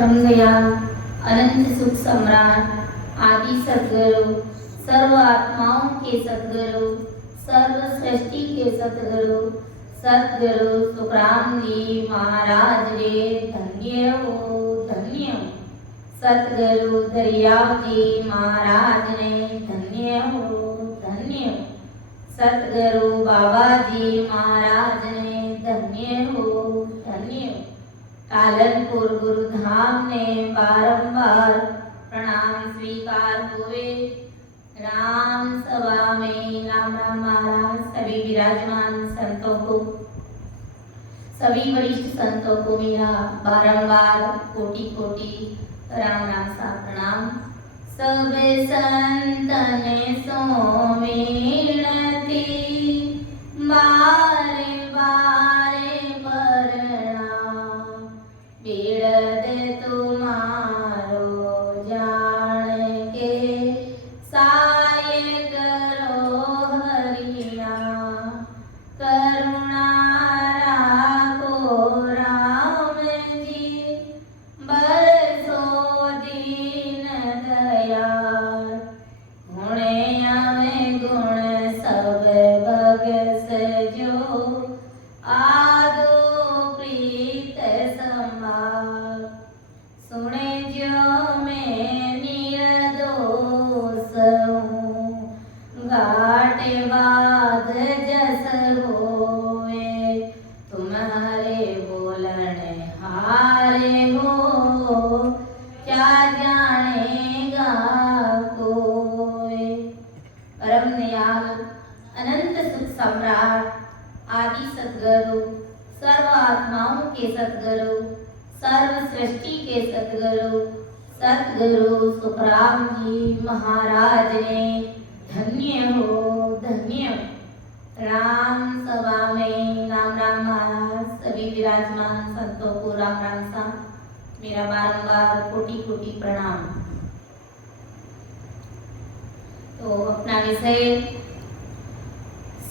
परम दयाल अनंत सुख सम्राट आदि सद्गुरु सर्व आत्माओं के सद्गुरु सर्व सृष्टि के सद्गुरु सद्गुरु सुखराम जी महाराज रे धन्य हो धन्य हो। सद्गुरु दरियाव जी महाराज ने धन्य हो धन्य हो। सद्गुरु बाबा जी महाराज ने धन्य हो धन्य हो। कालनपुर गुरुधाम ने बारंबार प्रणाम स्वीकार हुए। राम सभा में राम राम महाराज सभी विराजमान संतों को सभी वरिष्ठ संतों को मेरा बारंबार कोटि कोटि राम राम सा प्रणाम। सब संतन सो विनती बारे बारे प्रणाम। बिरद तुम्हारो जान के साय करो हरिया। करुणा राखो राम जी बरसो दीन दयाल। गुण अवै गुण सब भगस जो आदो प्रीत संभाल। सुने जो मैं निर्दोष हूँ घाटे बाद जस होए। तुम्हारे बोलने हारे हो क्या जानेगा कोई। परम दयाल अनंत सुख सम्राट आदि सद्गुरु सर्व आत्माओं के सद्गुरु सर्व सृष्टि के सद्गुरु सद्गुरु सुखराम जी महाराज ने धन्य हो धन्य हो। राम सभा में राम राम महाराज सभी विराजमान संतों को राम राम सा मेरा बारंबार कोटि कोटि प्रणाम। तो अपना विषय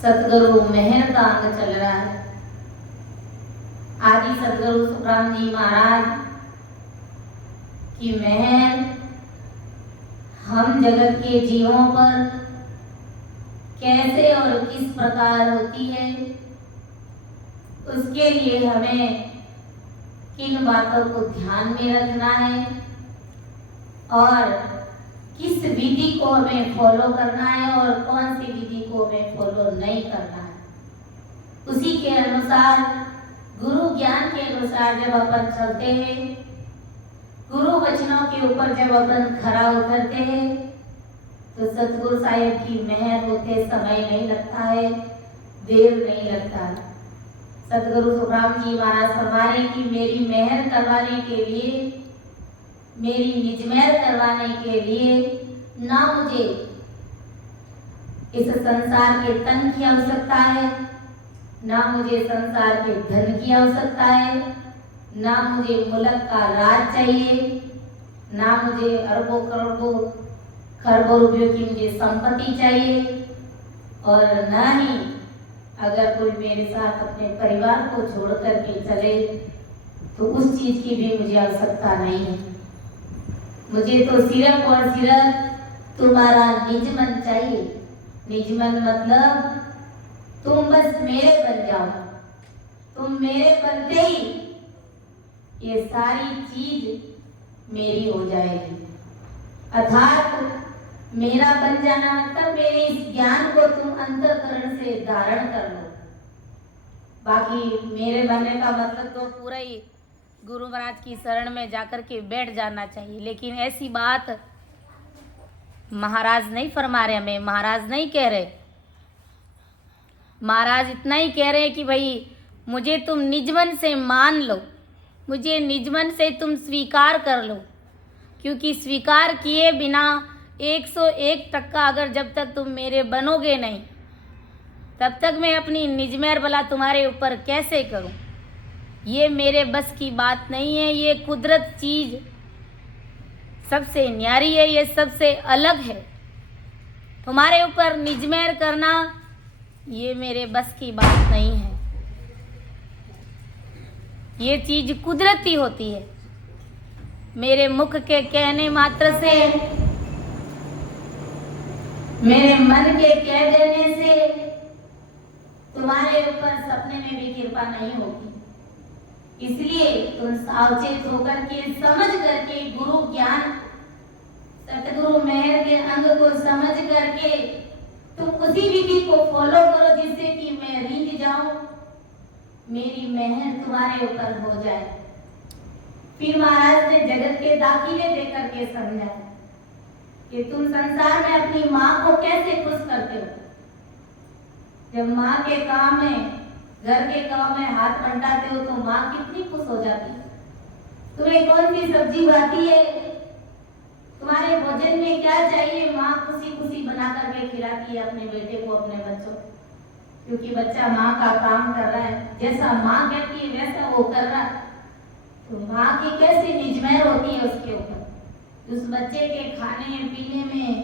सतगुरु मेहर का अंग चल रहा है। आदि सतगुरु सुखराम जी महाराज की मेहर हम जगत के जीवों पर कैसे और किस प्रकार होती है, उसके लिए हमें किन बातों को ध्यान में रखना है और किस विधि को हमें फॉलो करना है और कौन सी विधि को हमें फॉलो नहीं करना है, उसी के अनुसार गुरु ज्ञान के अनुसार जब अपन चलते हैं, गुरु वचनों के ऊपर जब अपन खरा उतरते हैं, तो सतगुरु साहिब की मेहर होते समय नहीं लगता है, देर नहीं लगता। सतगुरु सुखराम जी महाराज फरमाने की मेरी मेहर करवाने के लिए, मेरी निजमेहर करवाने के लिए ना मुझे इस संसार के तन की आवश्यकता है, ना मुझे संसार के धन की आवश्यकता है, ना मुझे मुल्क का राज चाहिए, ना मुझे अरबों करोड़ों खरबों रुपयों की मुझे संपत्ति चाहिए, और ना ही अगर कोई मेरे साथ अपने परिवार को छोड़ करके चले तो उस चीज की भी मुझे आवश्यकता नहीं है। मुझे तो सिर्फ और सिर्फ तुम्हारा निज मन चाहिए। निज मन मतलब तुम बस मेरे बन जाओ, तुम मेरे बनते ही ये सारी चीज मेरी हो जाएगी। अर्थात मेरा बन जाना मतलब मेरे इस ज्ञान को तुम अंतःकरण से धारण कर लो। बाकी मेरे बनने का मतलब तो पूरा ही गुरु महाराज की शरण में जाकर के बैठ जाना चाहिए, लेकिन ऐसी बात महाराज नहीं फरमा रहे, हमें महाराज नहीं कह रहे। महाराज इतना ही कह रहे हैं कि भाई मुझे तुम निजमन से मान लो, मुझे निजमन से तुम स्वीकार कर लो, क्योंकि स्वीकार किए बिना 101% अगर जब तक तुम मेरे बनोगे नहीं, तब तक मैं अपनी निजमेहर भला तुम्हारे ऊपर कैसे करूं। ये मेरे बस की बात नहीं है। ये कुदरत चीज सबसे न्यारी है, ये सबसे अलग है। तुम्हारे ऊपर निजमेहर करना ये मेरे बस की बात नहीं है। ये चीज कुदरती होती है। मेरे मुख के कहने मात्र से, मेरे मन के कह देने से तुम्हारे ऊपर सपने में भी कृपा नहीं होगी। इसलिए तुम सावचेत होकर के, समझ करके, गुरु ज्ञान सतगुरु मेहर के अंग को समझ करके तुम उसी विधि को फॉलो करो जिससे कि मैं रीझ जाऊं, मेरी मेहर तुम्हारे ऊपर हो जाए। फिर महाराज ने जगत के दाखिले देकर के समझाया कि तुम संसार में अपनी माँ को कैसे खुश करते हो। जब माँ के काम में, घर के काम में हाथ बंटाते हो तो माँ कितनी खुश हो जाती है। तुम्हें कौन सी सब्जी आती है, तुम्हारे भोजन में क्या चाहिए, माँ खुशी खुशी बना करके खिलाती है अपने बेटे को, अपने बच्चों, क्योंकि बच्चा माँ का काम कर रहा है। जैसा माँ कहती है वैसा वो कर रहा है, तो माँ की कैसी निजमेर होती है उसके ऊपर। उस बच्चे के खाने पीने में,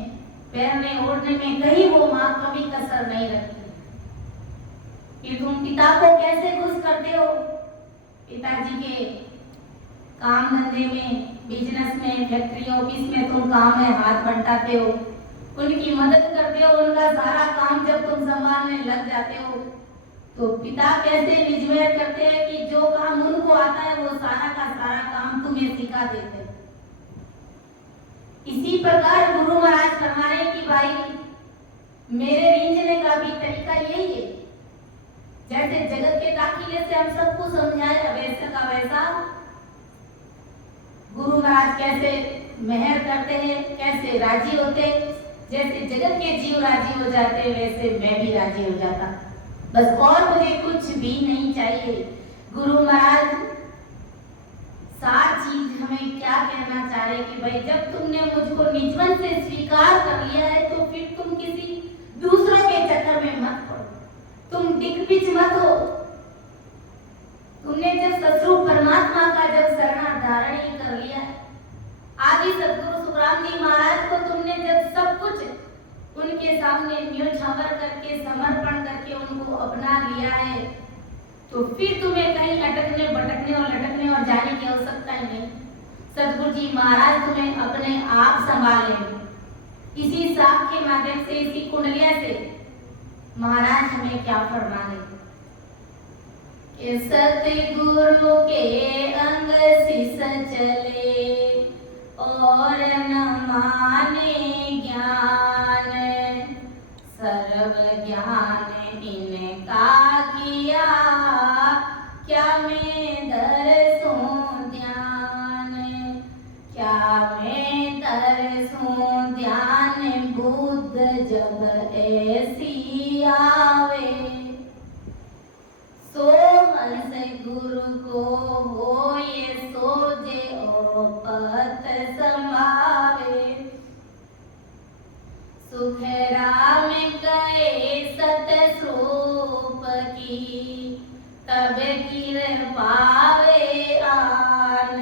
पहनने ओढ़ने में कहीं वो माँ कभी कसर नहीं रखती। कि तुम पिता को कैसे खुश करते हो, पिताजी के काम धंधे में, बिजनेस में, फैक्ट्री ऑफिस में तुम काम में हाथ बंटाते हो, उनकी मदद करते हो, उनका सारा काम जब तुम संभालने लग जाते हो तो पिता कैसे निजमेर करते हैं कि जो काम उनको आता है वो सारा का सारा काम तुम्हें सिखा देते हैं। इसी प्रकार गुरु महाराज फरमा रहे कि भाई मेरे रीझने का भी तरीका यही है। जैसे जगत के दाखिले से हम सबको समझाया वैसा का वैसा गुरु महाराज कैसे मेहर करते हैं, कैसे राजी होते हैं। जैसे जगत के जीव राजी हो जाते वैसे मैं भी राजी हो जाता, बस और मुझे कुछ भी नहीं चाहिए। गुरु महाराज सार चीज हमें क्या कहना चाह रहे कि भाई जब तुमने मुझको निजमन से स्वीकार कर लिया है तो फिर तुम किसी दूसरों के चक्कर में मत पड़ो, तुम दिग्विजय मत हो। तुमने जब सतरूप परमात्मा का जब शरणाधारण कर लिया है, आदि सदगुरु सुखराम जी महाराज को तुमने जब सब कुछ उनके सामने न्योछावर करके, समर्पण करके उनको अपना लिया है, तो फिर तुम्हें कहीं अटकने, भटकने और लटकने और जाने की आवश्यकता ही नहीं। सतगुरु जी महाराज तुम्हें अपने आप संभालेंगे। इसी साख के माध्यम से, इसी कुंडलिया से महाराज हमें क्या फरमा रहे कि सतगुरु के अंग शीस चले और न माने ज्ञान, सर्व ज्ञान इनका किया, क्या मैं दरसों ध्यान, क्या मैं दरसों ध्यान, बुद्ध जब ऐसी आवे, सो हंस गुरु को होए सोजे ओपत समावे, सुख राम गए सत स्वरूप की, तब किर पावे आन,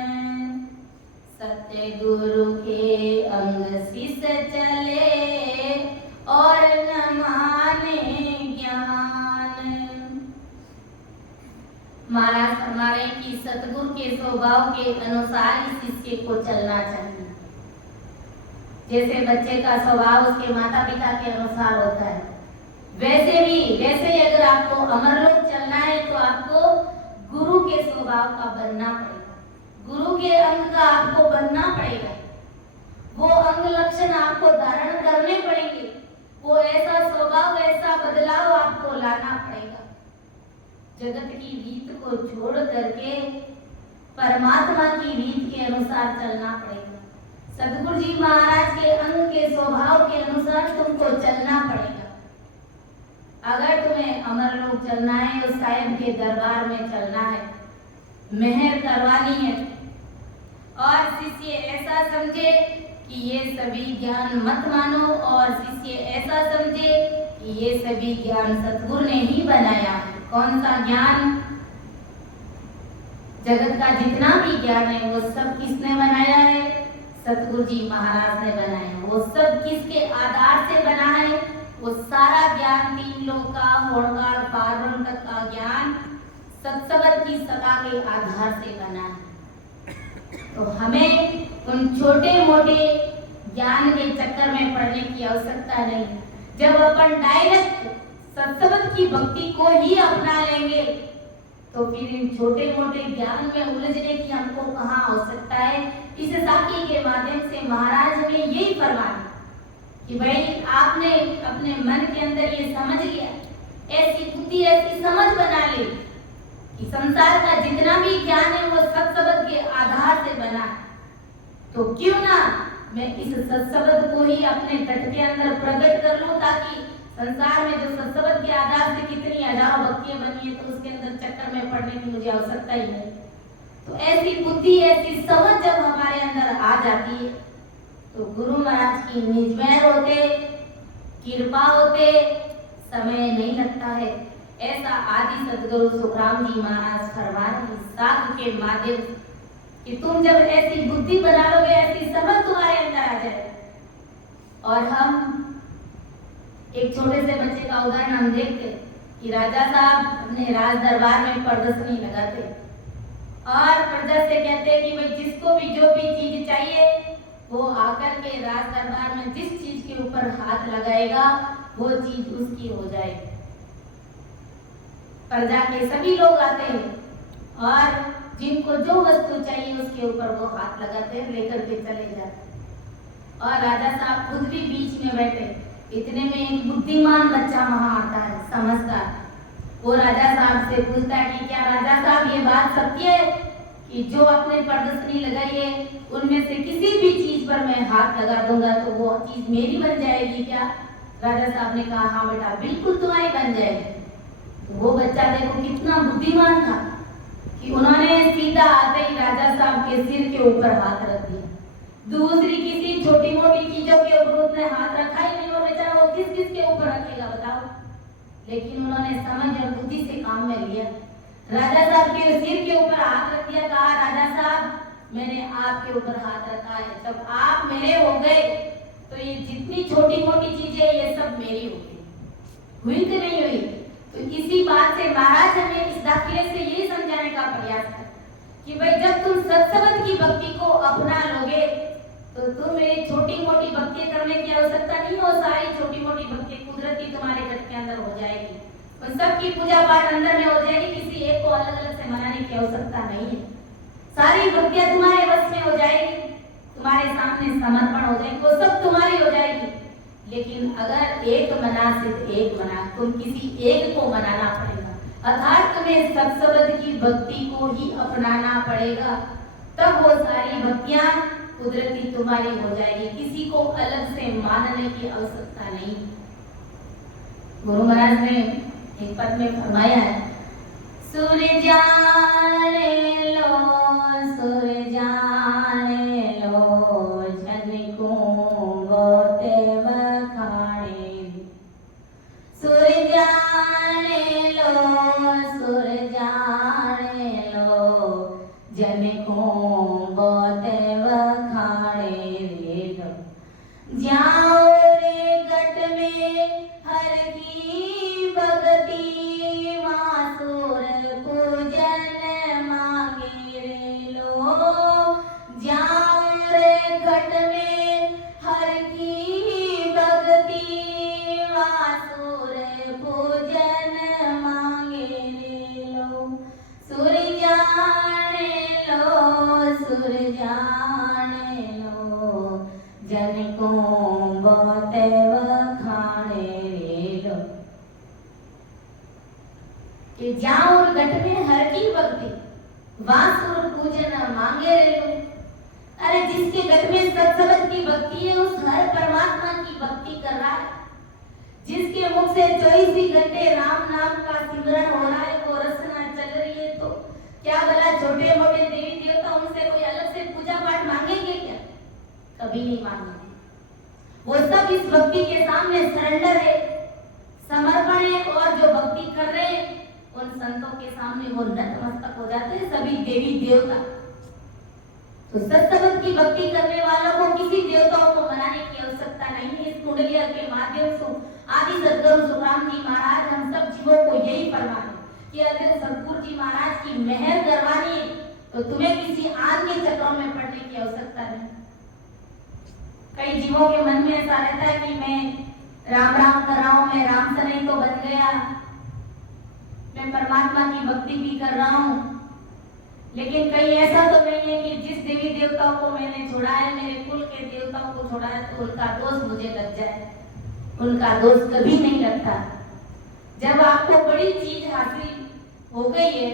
सतगुरु के अंग शीस चले और न माने ज्ञान। महाराज फरमा रहे कि सतगुरु के स्वभाव के अनुसार ही शिष्य को चलना चाहिए। जैसे बच्चे का स्वभाव उसके माता पिता के अनुसार होता है, वैसे अगर आपको अमरलोक चलना है तो आपको गुरु के स्वभाव का बनना पड़ेगा, गुरु के अंग का आपको बनना पड़ेगा। वो अंग लक्षण आपको धारण करने पड़ेंगे, वो ऐसा स्वभाव, ऐसा बदलाव आपको लाना पड़ेगा। जगत की रीत को छोड़ करके परमात्मा की रीत के अनुसार चलना पड़ेगा। सतगुरु जी महाराज के अंग के स्वभाव के अनुसार तुमको चलना पड़ेगा। अगर तुम्हें अमरलोक चलना है, उस साहिब के दरबार में चलना है, मेहर करवानी है, और शिष्य ऐसा समझे कि ये सभी ज्ञान मत मानो, और शिष्य ऐसा समझे कि ये सभी ज्ञान सतगुरु ने ही बनाया है। कौन सा ज्ञान? जगत का जितना भी ज्ञान है वो सब किसने बनाया है? सतगुरु जी महाराज ने बनाया। वो सब किसके आधार से बना है? वो सारा ज्ञान, तीन लोक का, होड़गाड़ पार्वन तक का ज्ञान सत्सबद की सत्ता के आधार से बना है। तो हमें उन छोटे मोटे ज्ञान के चक्कर में पड़ने की आवश्यकता नहीं। जब अपन डायरेक्ट सत्संग की भक्ति को ही अपना लेंगे तो फिर इन छोटे मोटे ज्ञान में उलझने की हमको कहाँ आवश्यकता है। इस साखी के माध्यम से महाराज ने यही फरमाया कि भाई आपने अपने मन के अंदर ये समझ लिया, ऐसी बुद्धि ऐसी समझ बना ली कि संसार का जितना भी ज्ञान है वो सत्संग के आधार से बना है, तो क्यों ना मैं इस सत्संग को ही अपने तट के अंदर प्रकट कर लूं, ताकि संसार में जो सत्संग के आधार से कितनी हजारों भक्तियां बनी है तो उसके अंदर चक्कर में पड़ने की मुझे आवश्यकता ही नहीं। तो ऐसी बुद्धि ऐसी समझ जब हमारे अंदर आ जाती है तो गुरु महाराज की निज मेहर होते, कृपा होते, समय नहीं लगता है। ऐसा आदि सदगुरु सुखराम जी महाराज फरमा रहे साधु के माध्यम कि तुम जब ऐसी बुद्धि बना लोगे, ऐसी समझ तुम्हारे अंदर आ जाए। और हम एक छोटे से बच्चे का उदाहरण हम देखते कि राजा साहब अपने राज दरबार में प्रदर्शनी लगाते और प्रजा से कहते कि भाई जिसको भी जो भी चीज चाहिए वो आकर के राज दरबार में जिस चीज के ऊपर हाथ लगाएगा वो चीज उसकी हो जाएगी। प्रजा के सभी लोग आते हैं और जिनको जो वस्तु चाहिए उसके ऊपर वो हाथ लगाते हैं, लेकर के चले जाते। और राजा साहब खुद भी बीच में बैठे। इतने में एक बुद्धिमान बच्चा वहां आता है, समझदार। वो राजा साहब से पूछता है कि क्या राजा साहब ये बात सत्य है कि जो आपने प्रदर्शनी लगाई है उनमें से किसी भी चीज पर मैं हाथ लगा दूंगा तो वो चीज मेरी बन जाएगी क्या? राजा साहब ने कहा हाँ बेटा बिल्कुल तुम्हारी बन जाएगी। तो वो बच्चा देखो कितना बुद्धिमान था कि उन्होंने सीधा आते ही राजा साहब के सिर के ऊपर हाथ रख दिया। दूसरी किसी छोटी मोटी चीजों के ऊपर उसने हाथ रखा ही नहीं। वो बेचारा वो किस किस के ऊपर रखेगा बताओ। लेकिन उन्होंने समझ और बुद्धि से काम में लिया। राजा साहब के सिर के ऊपर हाथ रख दिया, कहा राजा साहब मैंने आपके ऊपर हाथ रखा है, जब आप मेरे हो गए तो ये जितनी छोटी मोटी चीजें ये सब मेरी हो गई। हुई कि नहीं हुई? तो इसी बात से महाराज हमें इस दाखिले से यही समझाने का प्रयास है कि भाई जब तुम सत्संग की भक्ति को अपना लोगे तो तुम मेरी छोटी मोटी भक्ति करने की आवश्यकता नहीं हो। सारी छोटी मोटी भक्ति कुदरती तुम्हारे घर के अंदर हो जाएगी। उन सबकी पूजा पाठ अंदर में हो जाएगी। किसी एक को अलग अलग से मनाने की आवश्यकता नहीं है। सारी भक्तियां तुम्हारे वश में हो जाएगी, तुम्हारे सामने समर्पण हो जाएगी, वो सब तुम्हारी हो जाएगी। लेकिन अगर एक मना सिर्फ एक मना, तुम किसी एक को मनाना पड़ेगा, अर्थात तुम्हें सत्संग की भक्ति को ही अपनाना पड़ेगा। तब वो सारी भक्तियां कुदरती तुम्हारी हो जाएगी। किसी को अलग से मानने की आवश्यकता नहीं। गुरु महाराज ने एक पद में फरमाया है, सुर जाने लो, सुर जाने लो, जन को बोते बखाने। सुर जाने लो, सुर जाने लो, जन को बोते बखाने रे लो। जाओ रे गट में हर की भक्ति, मासुर पूजन मांगे रे लो। जाओ रे गट में हर की भक्ति, मासुर पूजन मांगे रे लो। सुर जाने लो, सुर जाने लो, जन को बोते बखाने रे लो। कि जाओ और गट में हर की भक्ति, वासुर पूजन मांगे रे लो। अरे जिसके गट में सत्संग की भक्ति है उस हर परमात्मा की भक्ति कर रहा है। जिसके मुख से 24 घंटे राम नाम का सिमरन हो रहा है, वो रसना चल रही है, तो क्या भला छोटे मोटे देवी देवता उनसे कोई अलग से पूजा पाठ मांगेंगे क्या? कभी नहीं मांगेंगे। वो सब इस भक्ति के सामने सरेंडर है, समर्पण है। और जो भक्ति कर रहे हैं उन संतों के सामने वो नतमस्तक हो जाते हैं, सभी देवी देवता। तो सत्संग की भक्ति करने वालों को किसी देवताओं को मनाने की आवश्यकता नहीं है। इस कुंडलिया के माध्यम से आदि सदगुरु सुखराम जी महाराज हम सब जीवों को यही फरमाते कि अगर सदगुरु जी महाराज की मेहर करवानी है तो तुम्हें किसी आन के चक्रों में पड़ने की आवश्यकता नहीं। कई जीवों के मन में ऐसा रहता है कि मैं राम राम कर रहा हूं, मैं राम से नहीं तो बन गया, मैं परमात्मा की भक्ति भी कर रहा हूं, लेकिन कहीं ऐसा तो नहीं है कि जिस देवी देवताओं को मैंने छोड़ा है, मेरे कुल के देवताओं को छोड़ा है, तो उनका दोष मुझे लग जाए। उनका दोष कभी नहीं लगता। जब आपको बड़ी चीज हासिल हो गई है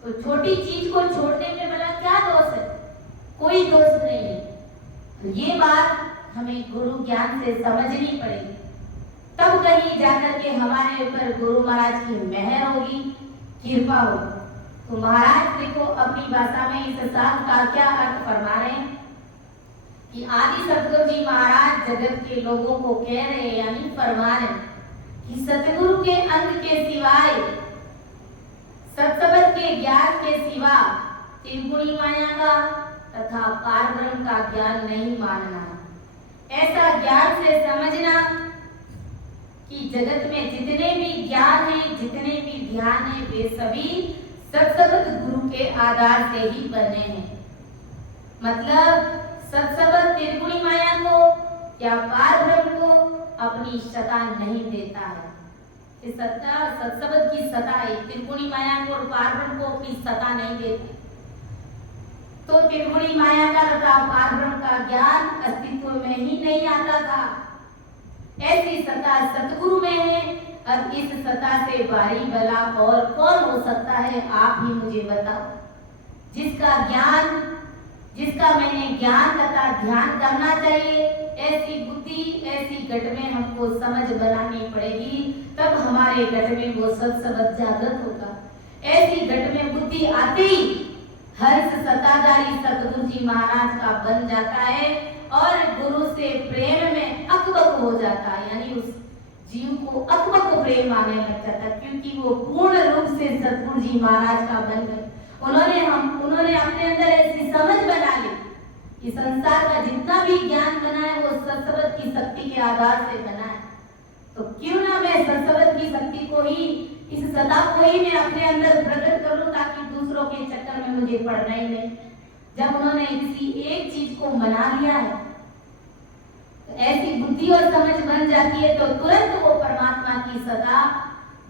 तो छोटी चीज को छोड़ने में भला क्या दोष है? कोई दोष नहीं है। तो ये बात हमें गुरु ज्ञान से समझनी पड़ेगी, तब कहीं जाकर के हमारे ऊपर गुरु महाराज की मेहर होगी, कृपा होगी। तो महाराज देखो अपनी भाषा में इस साल का क्या अर्थ फरमा रहे हैं कि आदि सतगुरु जी महाराज जगत के लोगों को कह रहे हैं, यानी फरमा रहे कि सतगुरु के अंग के सिवाय, सत्सबद के ज्ञान के सिवा त्रिगुणी माया का तथा पारब्रह्म का ज्ञान नहीं मानना। ऐसा ज्ञान से समझना कि जगत में जितने भी ज्ञान है, जितने भी ध्यान है, वे सभी सत्सबद गुरु के आधार से ही बने हैं। मतलब सत्सबद त्रिगुणी माया को या पारब्रह्म को अपनी सत्ता नहीं देता है। इस सत्ता सत्सबद की सत्ता है, त्रिगुणी माया को और पारब्रह्म को अपनी सत्ता नहीं देती। तो त्रिगुणी माया का तथा पारब्रह्म का ज्ञान अस्तित्व में ही नहीं आता था। ऐसी सत्ता सतगुरु में है। अब इस सत्ता से भारी भला और कौन हो सकता है? आप ही मुझे बताओ। जिसका मैंने ज्ञान तथा ध्यान करना चाहिए, ऐसी बुद्धि, ऐसी घट में हमको समझ बनानी पड़ेगी, तब हमारे घट में वो सत्सबद जागृत होगा। ऐसी घट में बुद्धि आते ही हर्ष सत्ताधारी सतगुरु जी महाराज का बन जाता है और गुरु से प्रेम में अकबक हो जाता है, यानी उस जीव को अकबक प्रेम आने लग जाता है, क्योंकि वो पूर्ण रूप से सतगुरु जी महाराज का बन गए। उन्होंने अपने अंदर ऐसी समझ बना ली कि संसार का जितना भी ज्ञान बना है वो सत्सबद की शक्ति के आधार से बना है। तो क्यों ना मैं सत्सबद की शक्ति को ही, इस सत्ता को ही मैं अपने अंदर प्रकट करूं, ताकि दूसरों के चक्कर में मुझे पड़ना ही नहीं। जब उन्होंने किसी एक चीज को मना लिया है, तो ऐसी बुद्धि और समझ बन जाती है, तो तुरंत वो परमात्मा की सत्ता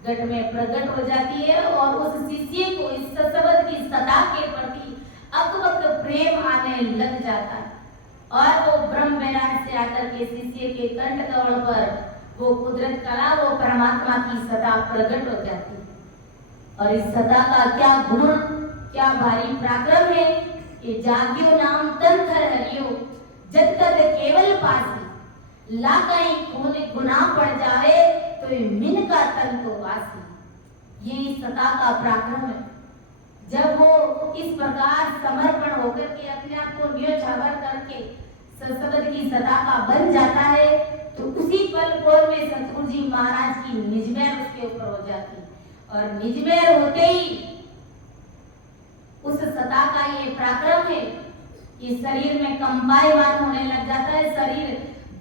घट में प्रकट हो जाती है और उस शिष्य को इस सत्सबद की सत्ता के प्रति अकबक प्रेम आने लग जाता है और वो ब्रह्म वैराग्य से आकर के शिष्य के कंठ कमल पर वो कुदरत कला, वो परमात्मा की सत्ता प्रकट हो जाती है। और इस सत्ता का क्या गुण, क्या भारी पराक्रम है। ये जाग्यो नाम तन थर हरियो, जब तक केवल पासी, ला कहीं खून गुना पड़ जावे तो मिन का तन तो वासी। ये इस सत्ता का पराक्रम है। जब वो इस प्रकार समर्पण होकर के अपने आप को न्योछावर करके सत्सबद की सत्ता का बन जाता है, तो उसी पल में सतगुरु जी महाराज की निजमेर उसके ऊपर हो जाती है और निजमेर होते ही उस सत्ता का ये पराक्रम है कि शरीर में कंपायमान होने लग जाता है, शरीर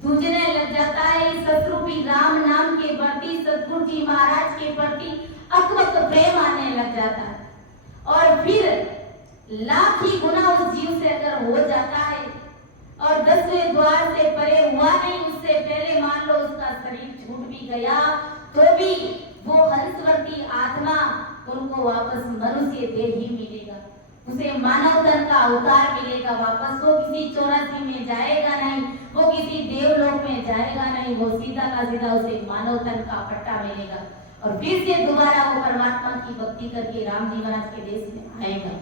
दूजने लग जाता है। सतरूपी राम नाम के प्रति, सतगुरु जी महाराज के प्रति अकबक प्रेम आने लग जाता है और फिर लाख ही गुना उस जीव से अगर हो जाता है और 10वें द्वार से परे हुआ नहीं, उससे पहले मान लो उसका शरीर छूट भी गया, तो भी वो हंसवर्ती आत्मा उनको वापस मनुष्य देह ही मिलेगा, उसे मानव तन का अवतार मिलेगा वापस। वो किसी 84 में जाएगा नहीं, वो किसी देवलोक में जाएगा नहीं, वो सीधा का सीधा उसे मानव तन का पट्टा मिलेगा और फिर से दोबारा वो परमात्मा की भक्ति करके राम जी महाराज के देश में आएगा।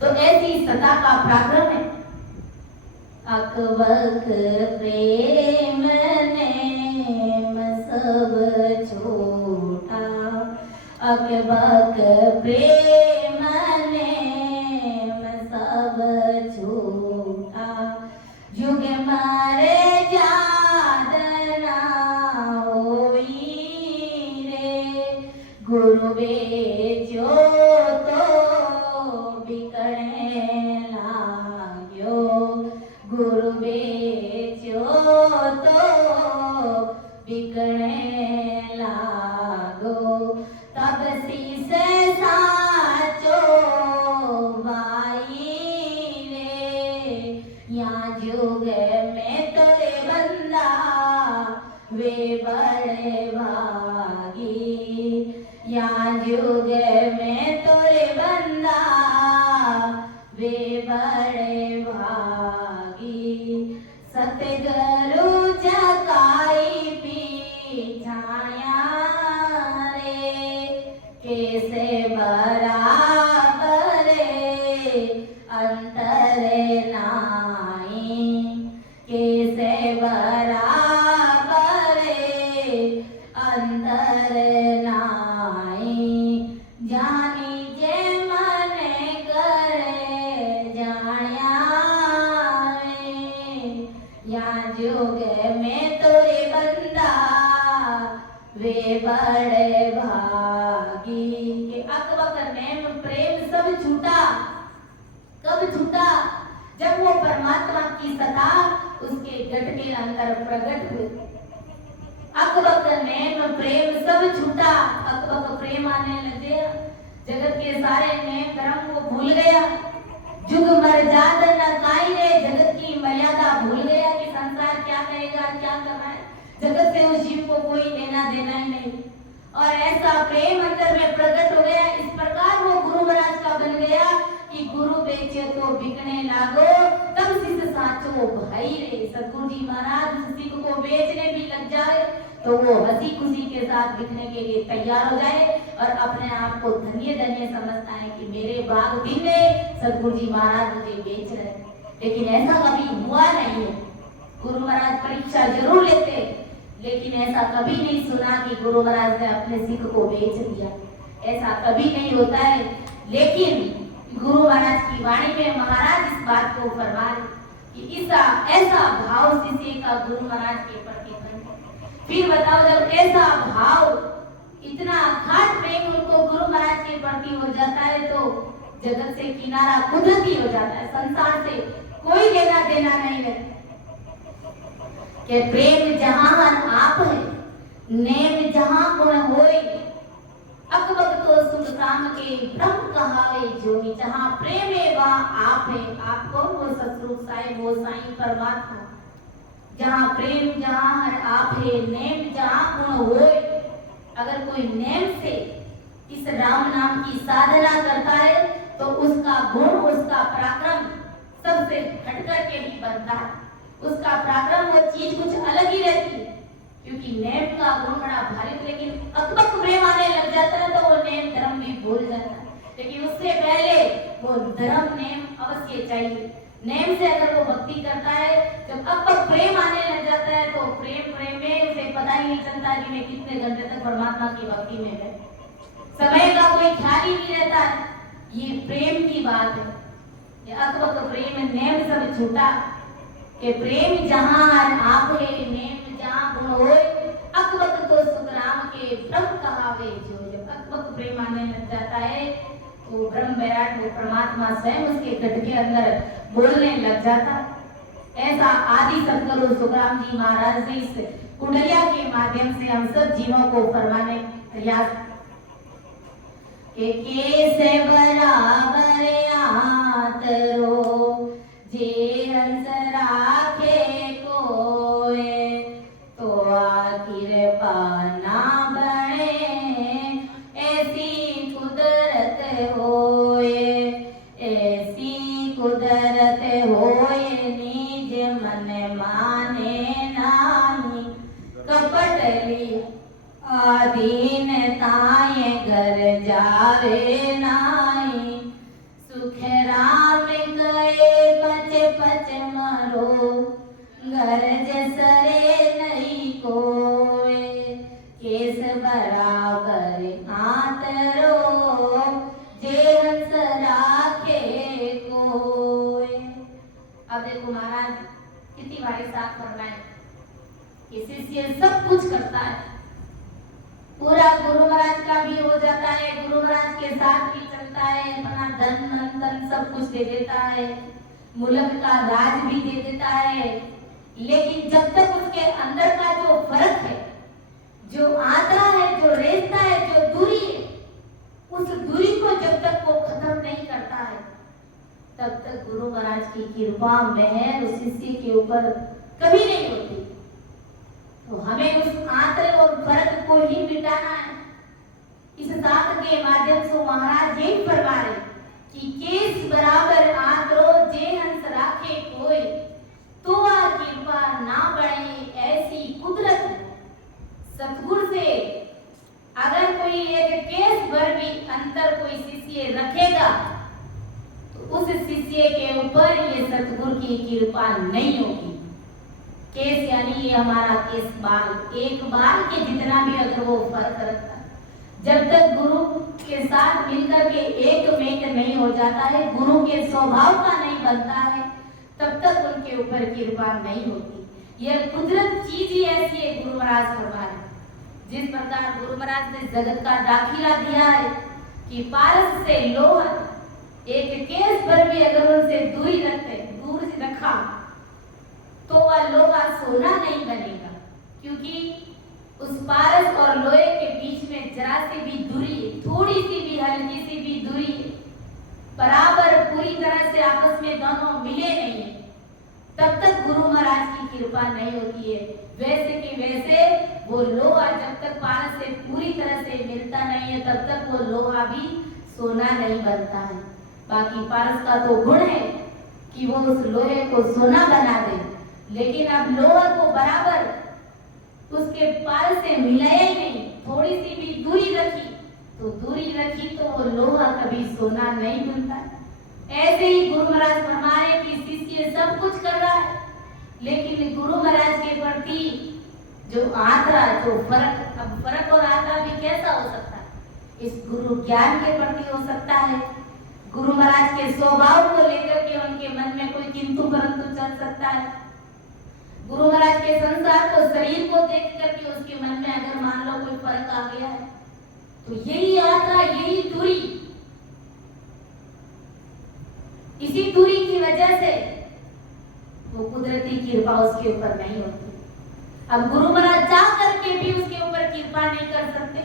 तो ऐसी सत्ता का पराक्रम है। अकबक प्रेम नेम सब छोटा, अकबक प्रेम नेम सब छोटा, जुग मारे जादना होई रे, गुरु बेचो तो बिकने लाग्यो, गुरु बेचो तो बिकने लागो, तब शीस साचो भाई रे, यहाँ जुग में वे बड़े भागी। यहाँ जुग में तोरे बंदा वे बड़े भागी। सतगुरु जगाई पीछाया रे कैसे बराबर अंतर नाई। कैसे बराबर अंतर नाई। जानी जे मन करे जाया या जुग में तोरे बंदा वे बड़े भागी। के अकबक नेम प्रेम सब झूठा। कब झूठा? जब वो परमात्मा की सत्ता उसके गट के अंदर प्रकट हुई। अकबक नेम प्रेम सब झूठा। अकबक प्रेम आने लगे, जगत के सारे नेम धर्म को भूल गया। जुग मर्याद न काई रे, जगत की मर्यादा भूल गया कि संसार क्या कहेगा, क्या करना है। जगत से उस जीव को कोई लेना देना ही नहीं। और ऐसा प्रेम अंदर में प्रकट हो गया। इस प्रकार वो गुरु महाराज का बन गया कि गुरु बेचे तो बिकने लागो, तब शिष्य साचो भाई रे। सतगुरु जी महाराज उस सिख को बेचने भी लग जाए तो वो हंसी खुशी के साथ बिकने के लिए तैयार हो जाए और अपने आप को धन्य धन्य समझता है कि मेरे बाग दिन सतगुरु जी महाराज मुझे बेच रहे। लेकिन ऐसा कभी हुआ नहीं है। गुरु महाराज परीक्षा जरूर लेते, लेकिन ऐसा कभी नहीं सुना कि गुरु महाराज ने अपने सिख को बेच दिया। ऐसा कभी नहीं होता है। लेकिन गुरु महाराज की वाणी में महाराज इस बात को फरमाए कि ऐसा भाव शिष्य का गुरु महाराज के प्रति बने। फिर बताओ, जब ऐसा भाव इतना अखाट प्रेम उनको गुरु महाराज के प्रति हो जाता है तो जगत से किनारा कुदरती हो जाता है। संसार से कोई लेना देना नहीं है। कि प्रेम जहां आप है, नेम जहां गुण होए। अकबक तो सुख काम के ब्रह्म कहावे जोई। जहां प्रेम है वहां आप है। आप कौन? वो सतरूप साहिब, वो साईं परमात्मा। जहां प्रेम जहां आप है, नेम जहां गुण होए। अगर कोई नेम से इस राम नाम की साधना करता है तो उसका गुण, उसका पराक्रम सबसे हटकर के भी बनता है। उसका पराक्रम, वो चीज कुछ अलग ही रहती है। क्योंकि नेम का गुण बड़ा भारी, लेकिन अकबक प्रेम आने लग जाता है तो वो नेम धर्म भी भूल जाता है। लेकिन उससे पहले वो धर्म नेम अवश्य चाहिए। नेम से अगर वो भक्ति करता है, जब अकबक प्रेम आने लग जाता है तो प्रेम में उसे पता ही नहीं चलता कि मैं कितने घंटे तक परमात्मा की भक्ति में है। समय का कोई ख्याल ही नहीं रहता। ये प्रेम की बात है। ये अकबक प्रेम, नेम सब झूठा। कि प्रेम जहां आप है, नेम जहां गुण होए। अकबक तो सुखराम के ब्रह्म कहावे जो। जब अकबक प्रेम आने लग जाता है तो ब्रह्म विराट वो परमात्मा स्वयं उसके गट के अंदर बोलने लग जाता। ऐसा आदि सतगुरु सुखराम जी महाराज ने इस कुंडलिया के माध्यम से हम सब जीवों को फरमाने प्रयास कैसे बराबर आतरो जे हंस राखे कोए। तो आखिर पाना बने ऐसी कुदरत होए। ऐसी कुदरत होए निज मन माने नानी। कपटली आदीन ताये घर जावे नाई। सुख राम गए पच पच मरो। घर जसरे नहीं कोए। केस बराबर आतरो जे हंस राखे कोए। अब देखो महाराज कितनी बारी साथ फरमाए कि शिष्य सब कुछ करता है। पूरा गुरु महाराज का भी हो जाता है, गुरु महाराज के साथ भी चलता है, अपना धन मन तन सब कुछ दे देता है, मुल्क का राज भी दे देता है। लेकिन जब तक उसके अंदर का जो फर्क है, जो आंतरा है, जो रेशा है, जो दूरी है, उस दूरी को जब तक वो खत्म नहीं करता है तब तक गुरु महाराज की कृपा मेहर उस शिष्य के ऊपर कभी नहीं होती। तो हमें उस को ही मिटाना है। इस साथ के माध्यम से महाराज यही फरमा रहे कि केस बराबर आदरो जे हंस राखे कोई, तो आ कृपा ना बढ़े ऐसी कुदरत। सतगुरु से अगर कोई एक केस भर भी अंतर कोई शिष्य रखेगा तो उस शिष्य के ऊपर ये सतगुरु की कृपा नहीं होगी। केस यानी ये हमारा केस बाल, एक बाल के जितना भी अगर वो फर्क रखता है, जब तक गुरु के साथ मिलकर के एक मेक नहीं हो जाता है, गुरु के स्वभाव का नहीं बनता है, तब तक उनके ऊपर कृपा नहीं होती। यह कुदरत चीज ही ऐसी है। गुरु महाराज फरमा रहे जिस प्रकार गुरु महाराज ने जगत का दाखिला दिया है कि पारस से लोहा एक केस पर भी अगर उनसे दूरी रखते, दूर से रखा तो वह लोहा सोना नहीं बनेगा, क्योंकि उस पारस और लोहे के बीच में जरा सी भी दूरी, थोड़ी सी भी हल्की सी भी दूरी बराबर पूरी तरह से आपस में दोनों मिले नहीं है, तब तक गुरु महाराज की कृपा नहीं होती है। वैसे कि वैसे वो लोहा जब तक पारस से पूरी तरह से मिलता नहीं है, तब तक वो लोहा भी सोना नहीं बनता है। बाकी पारस का तो गुण है कि वो उस लोहे को सोना बना दे, लेकिन अब लोहा को बराबर उसके पारस से मिलाया ही नहीं, थोड़ी सी भी दूरी रखी तो वो लोहा कभी सोना नहीं बनता। ऐसे ही गुरु महाराज फरमा रहे कि शिष्य सब कुछ कर रहा है, लेकिन गुरु महाराज के प्रति जो आदरा, जो फर्क, अब फर्क और आदरा भी कैसा हो सकता है? इस गुरु ज्ञान के प्रति हो सकता है, गुरु महाराज के स्वभाव को लेकर के उनके मन में कोई किंतु परंतु चल सकता है, गुरु महाराज के संसार को, शरीर को देख करके उसके मन में अगर मान लो कोई फर्क आ गया है, तो यही यात्रा, यही दूरी, इसी दूरी की वजह से वो कुदरती कृपा उसके ऊपर नहीं होती। अब गुरु महाराज चाह करके भी उसके ऊपर कृपा नहीं कर सकते।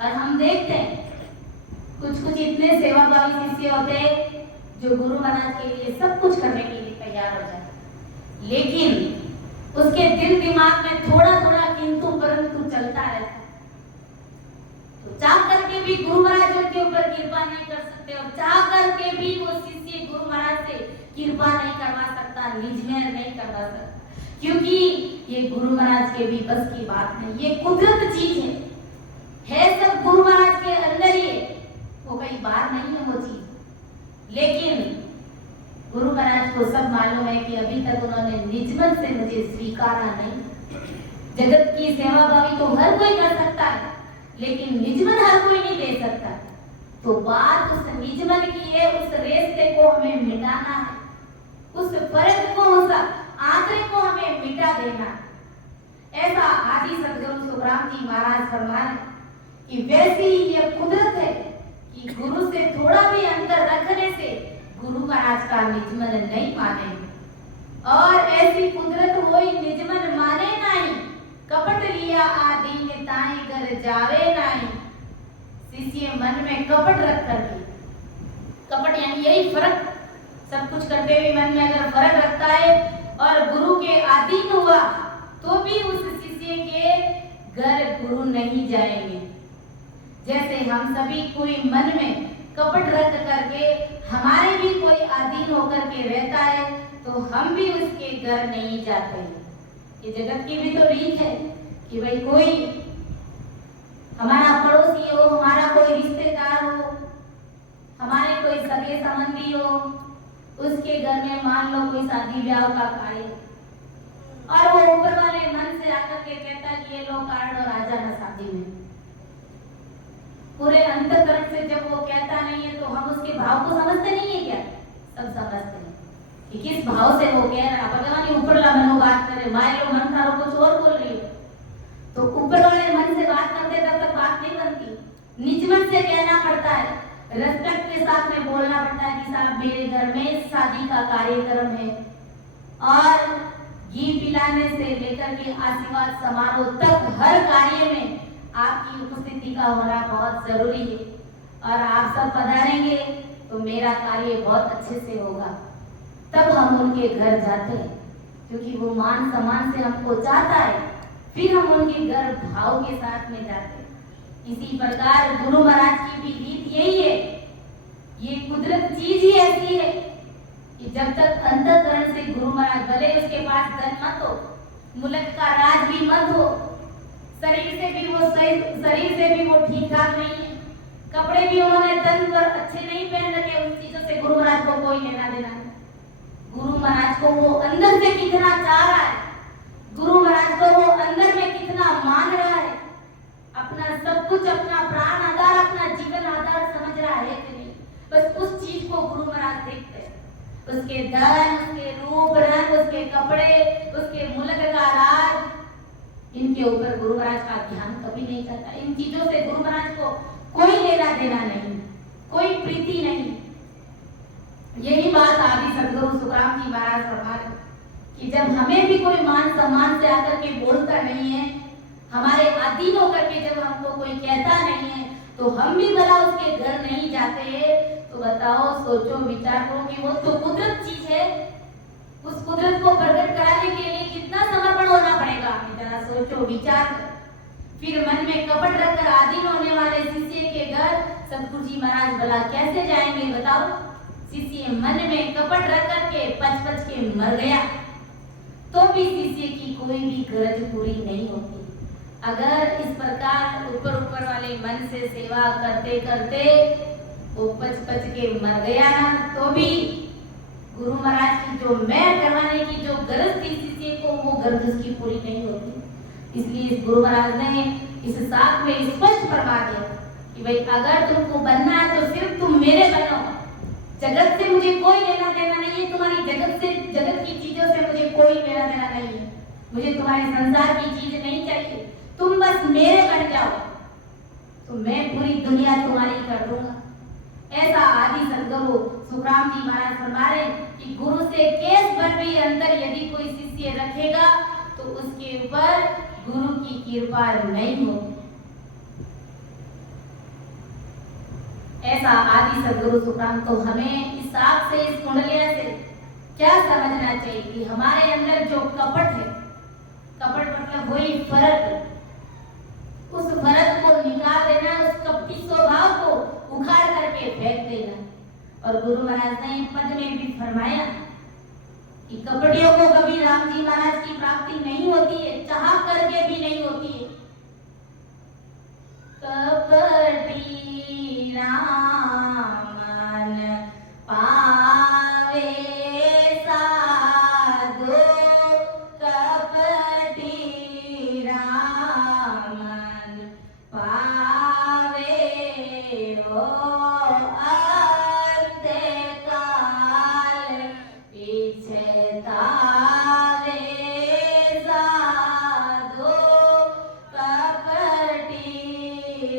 और हम देखते हैं कुछ इतने सेवाभावी शिष्य होते हैं जो गुरु महाराज के लिए सब कुछ करने के लिए तैयार हो जाते, लेकिन उसके दिल दिमाग में थोड़ा थोड़ा किंतु परंतु चलता रहता है। तो चाह करके भी गुरु महाराज उनके ऊपर कृपा नहीं कर सकते, और चाह करके भी वो शिष्य गुरु महाराज से कृपा नहीं करवा सकता, निजमेर नहीं करवा सकता, क्योंकि ये गुरु महाराज के भी बस की बात नहीं। ये कुदरत चीज है सब गुरु महाराज के अंदर ही है, वो कहीं बाहर नहीं है वो चीज। लेकिन गुरु महाराज को सब मालूम है कि अभी तक उन्होंने निजमन से मुझे स्वीकारा नहीं। जगत की सेवा भावी तो हर कोई कर सकता है, लेकिन निजमन हर कोई नहीं दे सकता। तो बात उस निजमन की है, उस रिश्ते को हमें मिटाना है, उस फर्क को, उस आंतरे को हमें मिटा देना। ऐसा आदि सदगुरु सुखराम जी महाराज फरमा रहे कि वैसी ही ये कुदरत है कि गुरु से थोड़ा भी अंतर रखने से गुरु महाराज का निजमन नहीं मानेंगे, और ऐसी कुदरत होई निजमन माने नहीं, कपट लिया आदि ने ताई घर जावे नहीं। शिष्य मन में कपट रख करके, कपट यानी यही फर्क, सब कुछ करते हुए मन में अगर फर्क रखता है और गुरु के अधीन हुआ तो भी उस शिष्य के घर गुरु नहीं जाएंगे। जैसे हम सभी कोई मन में कपट रख करके हमारे भी कोई अधीन होकर के रहता है, तो हम भी उसके घर नहीं जाते। ये जगत की भी तो रीत है कि भाई कोई हमारा पड़ोसी हो, हमारा कोई रिश्तेदार हो, हमारे कोई सगे संबंधी हो, उसके घर में मान लो कोई शादी ब्याह का कार्य, और वो ऊपर वाले मन से आकर के कहता है कि ये लो कार्ड और आ जाना शादी में। पूरे अंतःकरण से जब वो कहता नहीं है तो हम उसके भाव को समझते नहीं है क्या? सब समझते हैं कि किस भाव से वो कह रहा है। भगवान ऊपर ला मनो बात करे, माय लो मन थारो कुछ और बोल रही हो, तो ऊपर वाले मन से बात करते तब तक बात नहीं बनती। निज मन से कहना पड़ता है, रेस्पेक्ट के साथ में बोलना पड़ता है कि साहब मेरे घर में शादी का कार्यक्रम है, और घी पिलाने से लेकर के आशीर्वाद समारोह तक हर कार्य में आपकी उपस्थिति का होना बहुत जरूरी है, और आप सब पधारेंगे तो मेरा कार्य बहुत अच्छे से होगा। तब हम उनके घर जाते हैं, क्योंकि वो मान सम्मान से हमको चाहता है। फिर हम उनके घर भाव के साथ में जाते हैं। इसी प्रकार गुरु महाराज की भी रीत यही है। ये कुदरत चीज ही ऐसी है कि जब तक अंतःकरण से गुरु महाराज, भले उसके पास धन मत हो, मुल्क का राज भी मत हो, शरीर से भी वो ठीक ठाक नहीं है, कपड़े भी उन्होंने तन पर अच्छे नहीं पहन रखे, उन चीजों से गुरु महाराज को कोई लेना देना नहीं। गुरु महाराज को वो अंदर से कितना चाह रहा है, गुरु महाराज को वो अंदर में कितना मान रहा है, अपना सब कुछ, अपना प्राण आधार, अपना जीवन आधार समझ रहा है कि नहीं, बस उस चीज को गुरु महाराज देखते हैं। उसके धन, उसके रूप रंग, उसके कपड़े, उसके मुल्क का राज, इनके ऊपर गुरु महाराज का ध्यान कभी नहीं जाता। इन चीजों से गुरु महाराज को कोई लेना देना नहीं, कोई प्रीति नहीं। यही बात आदि सदगुरु सुखराम जी महाराज फरमा रहे कि जब हमें भी कोई मान सम्मान से आकर के बोलता नहीं है, हमारे अधीन होकर के जब हमको कोई कहता नहीं है, तो हम भी भला उसके घर नहीं जाते। तो बताओ, सोचो, विचार करो कि वो तो कुदरत चीज है, उस कुदरत को प्रकट कराने के लिए कितना समर्पण होना पड़ेगा हमें, जरा सोचो, विचार। फिर मन में कपट रखकर अधीन होने वाले शिष्य के घर सतगुरु जी महाराज भला कैसे जाएंगे, बताओ। शिष्य मन में कपट रख करके पच के मर गया तो भी शिष्य की कोई भी गरज पूरी नहीं होती। अगर इस प्रकार ऊपर वाले मन से सेवा करते करते वो पच के मर गया ना, तो भी गुरु महाराज की जो मैं करवाने की जो गरज थी शिष्य को, वो गरज उसकी पूरी नहीं होती। इसलिए इस गुरु महाराज ने इस साथ में स्पष्ट फरमा दिया कि भाई अगर तुमको बनना है तो सिर्फ तुम मेरे बनो, जगत से मुझे कोई लेना देना नहीं है, तुम्हारी जगत की चीजों से मुझे कोई लेना देना नहीं है, मुझे तुम्हारे संसार की चीज नहीं चाहिए, तुम बस मेरे बन जाओ तो मैं पूरी दुनिया तुम्हारी कर दूंगा। ऐसा आदि सदगुरु सुखराम जी महाराज फरमा रहे कि गुरु से केस भर भी अंतर यदि कोई शिष्य रखेगा तो उसके ऊपर गुरु की कृपा नहीं होगी। ऐसा आदि सदगुरु सुखराम। तो हमें इस साथ से, इस कुंडलिया से क्या समझना चाहिए कि हमारे अंदर जो कपट है, कपट मतलब वही फर्क, उस फर्क को निकाल देना, उस कपटी स्वभाव को उखाड़ करके फेंक देना। और गुरु महाराज ने पद में भी फरमाया कि कपटियों को कभी राम जी महाराज की प्राप्ति नहीं होती है, चाह करके भी नहीं होती है। कपटी रामन पावे साधो, कपटी रामन पावे ओ अंतकाल पीछे तारे साधो, कपटी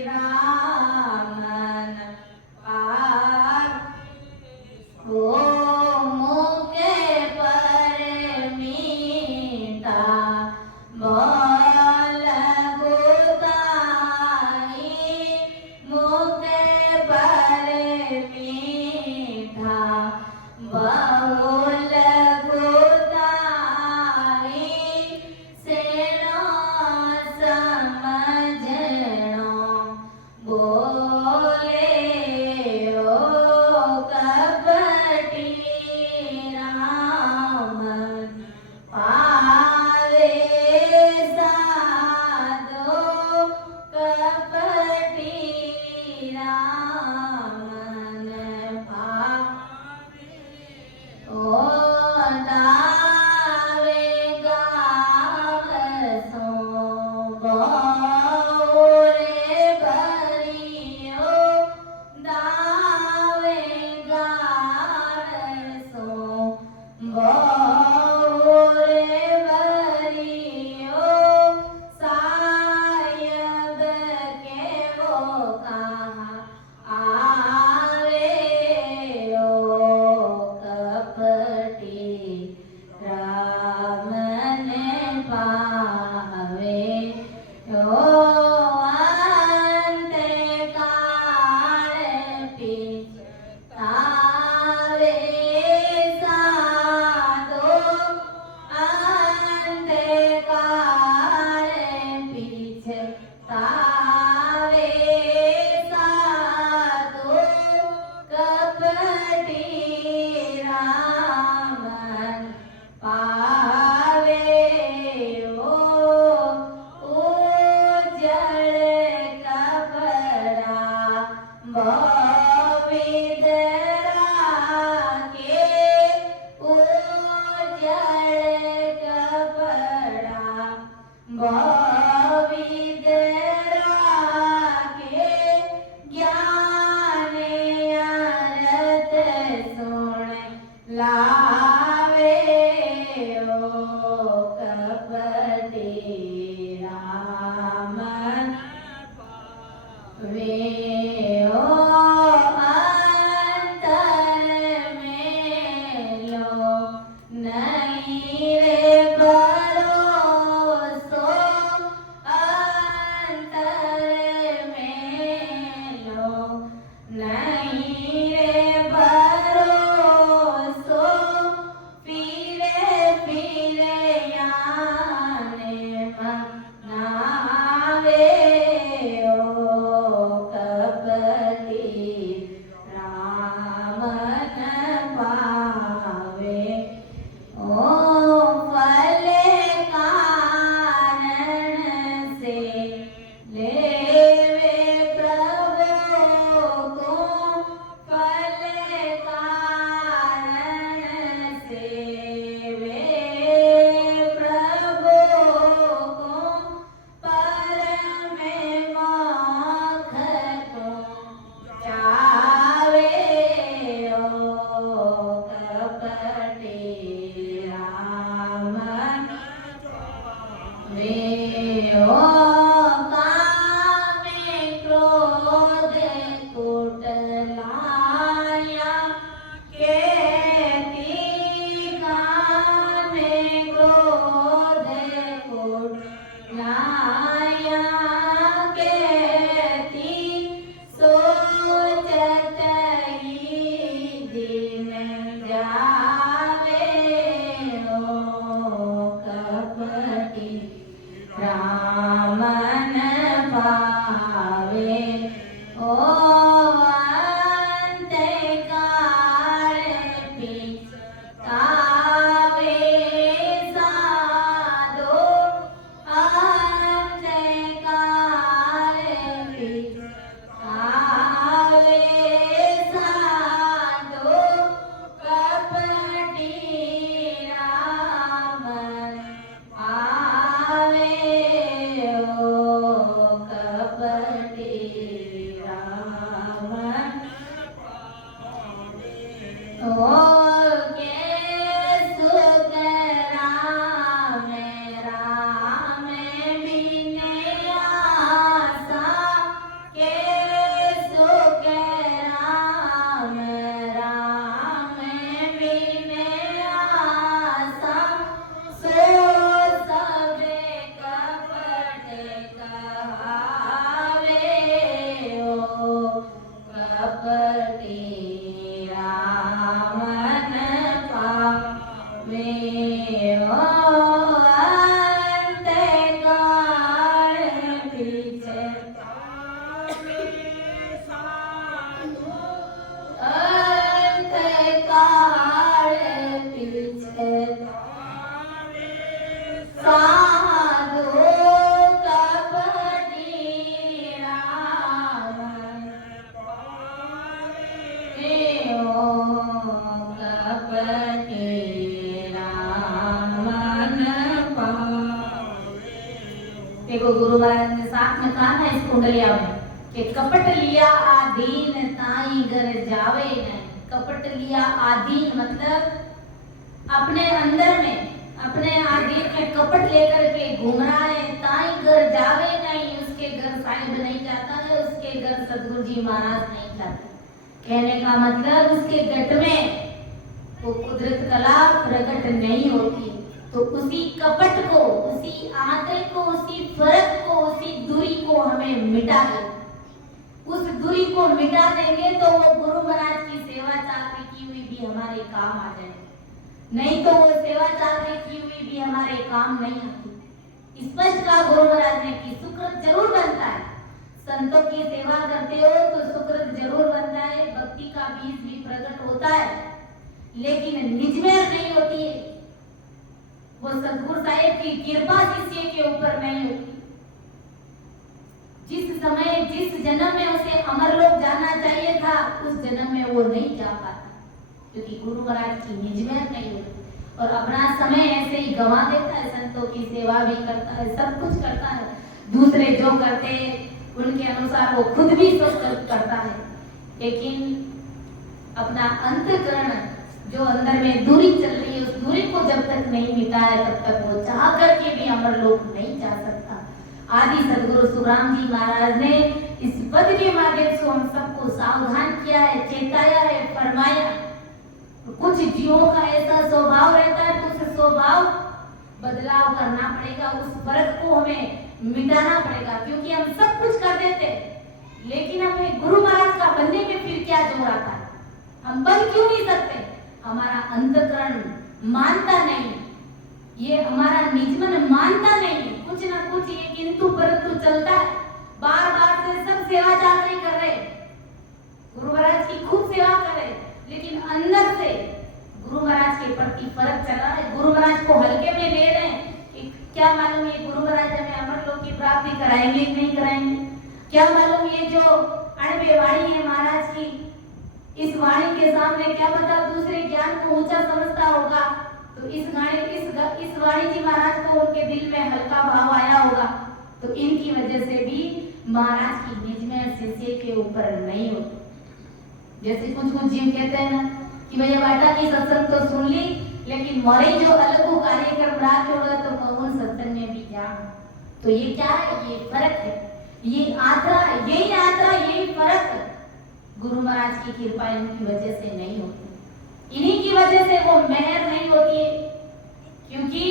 रामन ओ मुके पर मीठा बोल गुताई, मुके पर तावे साधु कपटी रामन पावे ओ उजड़ कपड़ा बहुविध राखे उजड़ कपड़ा बहुविध राखे ज्ञान अरत सुन लावे ओ कपटी रामन वे ओ अंतर में लो नहीं रे भरोसो अंतर में लो नहीं रे भरोसो फिरे फिरे याने मनावे ओ कपटी रामन पावे ओ फले कारण से लेवे प्रभु को फले कारण से वे प्रभु को परम मोक्ष को चावे ओ कपटी रामन वे ओ कामे क्रोध कुटलाया केती कामे क्रोध कुटलाया केती सोचत ही दिन जावे ओ कपटी रामन पावे ओ अंतकाल पिछतावे साधो अंतकाल पिछतावे साधो कपटी रामन आवे ओ कपटी रामन ओ के सुख राम राम बिने आसा के सुख राम राम बिने आसा सो सबे कपट कहावे ओ कपटी रामन पावे ओ अंतकाल पिछतावे साधु अंतकाल पिछतावे साधु कपटी रामन पावे ओ कपटी रामन पावे। देखो गुरु महाराज ने साथ में कहा ना इस कुंडलिया में कि कपट लिया आदीन ताई घर जावे न। कपट लिया आदीन मतलब अपने अंदर में अपने आदीन में कपट लेकर के घूम रहा है, ताई घर जावे नहीं, उसके घर साहिब नहीं जाता है, उसके घर सदगुरु जी महाराज नहीं जाते। कहने का मतलब उसके गट में वो कुदरत कला प्रकट नहीं होती, तो उसी कपट को, उसी आदर को, उसी फर्क को, उसी दूरी को हमें मिटा दे। उस दूरी को मिटा देंगे तो वो गुरु महाराज की सेवा चाहते की हुई भी हमारे काम आ जाए, नहीं तो वो सेवा चाहते की हुई भी हमारे काम नहीं आती। स्पष्ट कहा गुरु महाराज ने कि सुकृत जरूर बनता लेकिन निजमेर नहीं होती है। वो सतगुरु साहिब की कृपा शिष्य के ऊपर नहीं होती। जिस समय जिस जन्म में उसे अमरलोक जाना चाहिए था, उस जन्म में वो नहीं जा पाता, क्योंकि गुरु महाराज की निजमेर नहीं होती। और अपना समय ऐसे ही गंवा देता है। संतों की सेवा भी करता है, सब कुछ करता है, दूसरे जो करते हैं उनके अनुसार वो खुद भी सब करता है, लेकिन अपना अंतःकरण जो अंदर में दूरी चल रही है, उस दूरी को जब तक नहीं मिटाया तब तक वो चाह करके भी अमरलोक नहीं जा सकता। आदि सदगुरु सुखराम जी महाराज ने इस पद के माध्यम से हम सबको सावधान किया है, चेताया है, फरमाया। कुछ जीवों का ऐसा स्वभाव रहता है तो उस स्वभाव बदलाव करना पड़ेगा, उस फर्क को हमें मिटाना पड़ेगा, क्योंकि हम सब कुछ कर देते लेकिन हमें गुरु महाराज का बनने में फिर क्या जोर आता है? हम बन क्यों नहीं सकते? हमारा अंतःकरण मानता नहीं, ये हमारा निजमन मानता नहीं, कुछ ना कुछ ये किंतु परंतु चलता है। बार बार से सब सेवा चाकरी कर रहे, गुरु महाराज की खूब सेवा कर रहे, लेकिन अंदर से गुरु महाराज के प्रति फर्क चला है। गुरु महाराज को हल्के में ले रहे हैं कि क्या मालूम ये गुरु महाराज हमें अमरलोक की प्राप्ति कराएंगे कि नहीं कराएंगे, क्या मालूम ये जो अणबे वाणी है महाराज की, इस वाणी के सामने क्या पता दूसरे ज्ञान को ऊंचा समझता होगा, तो इस वाणी जी महाराज को उनके दिल में हल्का भाव आया होगा, तो इनकी वजह से भी महाराज की निजमेर शिष्य के ऊपर नहीं होती। जैसे कुछ जीव कहते हैं ना कि भैया बाटा की सत्संग तो सुन ली, लेकिन मोरे जो अलग कार्यक्रम रात होगा तो मैं उन सत्संग में भी जाऊं, तो ये क्या है? ये फर्क है, ये यात्रा, यही यात्रा, यही फर्क गुरु महाराज की कृपा इनकी वजह से नहीं होती। इन्हीं की वजह से वो मेहर नहीं होती है, क्योंकि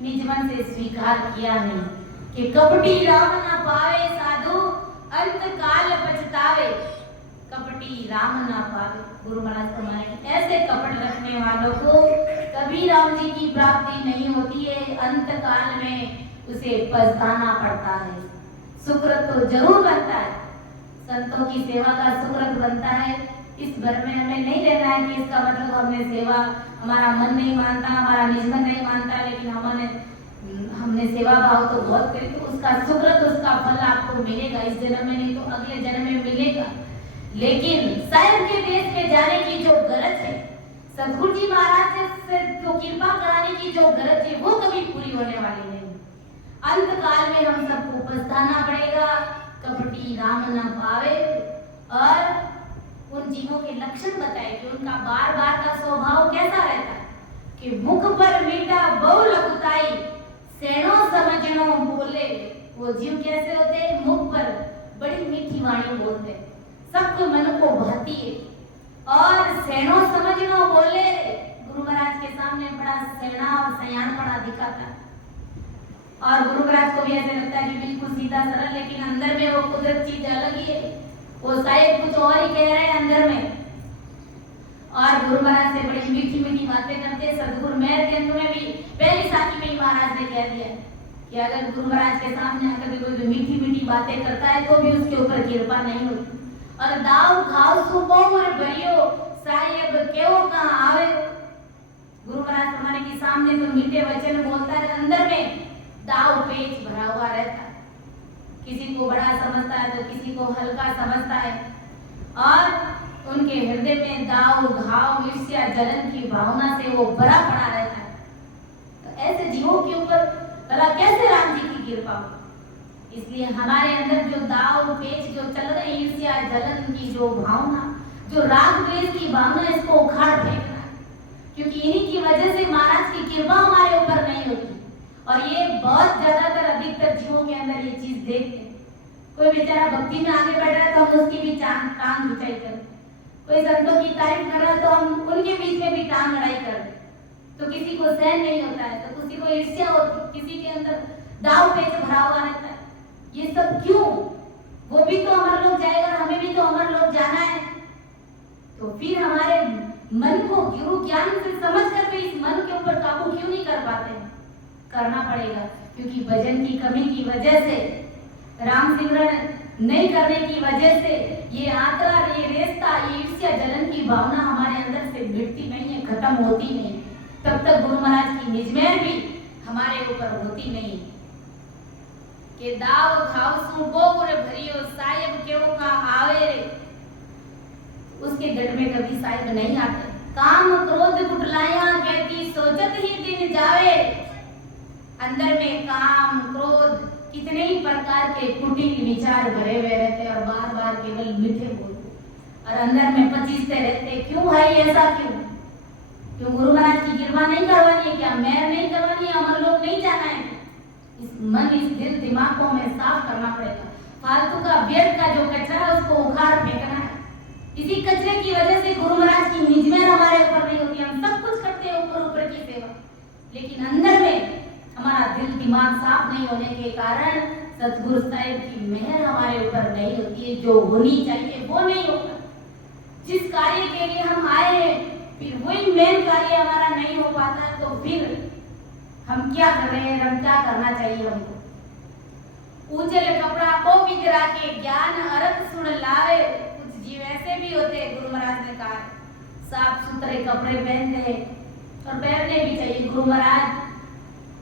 निजमन से स्वीकार किया नहीं कि कपटी राम ना पावे साधु अंत काल पछतावे, कपटी राम ना पावे। गुरु महाराज फरमाए ऐसे कपट रखने वालों को कभी राम जी की प्राप्ति नहीं होती है, अंत काल में उसे पछताना पड़ता है। सुकृत तो जरूर बनता है, संतों की सेवा का सुकृत बनता है। इस भर में हमें नहीं लेना है कि इसका मतलब हमने सेवा, हमारा मन नहीं मानता, हमारा निजमन नहीं मानता, लेकिन हमने सेवा भाव तो बहुत करी, तो उसका सुकृत, उसका फल आपको मिलेगा, इस जन्म में नहीं तो अगले जन्म में मिलेगा। लेकिन साहिब के देश में जाने की जो गरज है, सदगुरु जी महाराज से तो कृपा कराने की जो गरज है, वो कभी पूरी होने वाली नहीं। अंत काल में हम सबको पछताना पड़ेगा, कपटी राम ना पावे। और उन जीवों के लक्षण बताए कि उनका बार बार का स्वभाव कैसा रहता है कि मुख पर मीठा बहु लकुताई सेनो समझनो बोले। वो जीव कैसे होते हैं? मुख पर बड़ी मीठी वाणी बोलते, सबको मन को भाती है, और सेनो समझनो बोले। गुरु महाराज के सामने बड़ा सेना और सयानपना दिखाता है, और गुरु महाराज को भी ऐसे लगता है कि बिल्कुल सीधा सरल, लेकिन अंदर में वो कुदरत चीज अलग ही है। वो शायद कुछ और ही कह रहे हैं अंदर में, और गुरु महाराज से बड़ी मीठी मीठी बातें करते। सदगुरु मेहर के तुम्हें भी पहली साथी में ही महाराज ने कह दिया कि अगर गुरु महाराज के सामने आकर कोई मीठी मीठी बातें करता है तो भी उसके ऊपर कृपा नहीं होती। और दाव घाव सुबो और भरियो साहिब केओ कहां आवे। गुरु महाराज हमारे के सामने तो मीठे वचन बोलता है, अंदर में दाव पेच भरा हुआ रहता है, किसी को बड़ा समझता है तो किसी को हल्का समझता है, और उनके हृदय में दाव घाव ईर्ष्या जलन की भावना से वो भरा पड़ा रहता है। तो ऐसे जीवों के ऊपर भला कैसे राम जी की कृपा हो? इसलिए हमारे अंदर जो दाव पेच जो चल रहे, ईर्ष्या जलन की जो भावना, जो राग द्वेष की भावना, इसको उखाड़ फेंकना है, क्योंकि इन्हीं की वजह से महाराज की कृपा हमारे ऊपर नहीं होती। और ये बहुत ज्यादातर अधिकतर जीवों के अंदर ये चीज देखते हैं। कोई बेचारा भक्ति में आगे बढ़ रहा है तो हम उसकी भी टांग खिंचाई कर, कोई संतों की तारीफ कर रहा है तो हम उनके बीच में भी टांग लड़ाई कर, तो किसी को सहन नहीं होता है, तो किसी को ईर्ष्या होती, किसी के अंदर दाव पेच भरा हुआ रहता है। ये सब क्यों? वो भी तो अमर लोग जाएगा और हमें भी तो अमर लोग जाना है। तो फिर हमारे मन को गुरु ज्ञान से समझ कर भी इस मन के ऊपर काबू क्यों नहीं कर पाते? करना पड़ेगा, क्योंकि भजन की कमी की वजह से, राम सिमरन नहीं करने की वजह से ये आदरा, ये रेस्ता, ये ईर्ष्या, जलन की भावना हमारे अंदर से मिटती नहीं है, खत्म होती नहीं, तब तक गुरु महाराज की निजमेर भी हमारे ऊपर होती नहीं। के दाव खावसू बोर भरियो साहिब केव का आवे रे, उसके गढ़ में कभी साहिब नहीं आते। काम क्रोध कुटलाया कहती सोचत ही दिन जावे, अंदर में काम क्रोध कितने ही प्रकार के कुटिल विचार भरे हुए रहते और बार बार केवल मीठे बोलते और अंदर में पचीसते रहते। क्यों है ऐसा? क्यों गुरु महाराज की कृपा नहीं करवानी है क्या? मेहर नहीं करवानी है? अमर लोग नहीं जाना है? इस मन, इस दिल, दिमाग को हमें साफ करना पड़ेगा। फालतू का व्यर्थ का जो कचरा है उसको उखाड़ फेंकना है। इसी कचरे की वजह से गुरु महाराज की निजमेर हमारे ऊपर नहीं होती। हम सब कुछ करते हैं ऊपर ऊपर की सेवा, लेकिन अंदर में हमारा दिल दिमाग साफ नहीं होने के कारण सतगुरु साहिब की मेहर हमारे ऊपर नहीं होती है। जो होनी चाहिए वो नहीं होता। जिस कार्य के लिए हम आए हैं फिर वही मेन कार्य हमारा नहीं हो पाता, तो फिर हम क्या कर रहे हैं? हम क्या करना चाहिए हमको? उजल कपड़ा को बिगड़ा के ज्ञान अर्थ सुन लावे। कुछ जीव ऐसे भी होते हैं, गुरु महाराज ने कहा साफ सुथरे कपड़े पहनते हैं और पहनने भी चाहिए। गुरु महाराज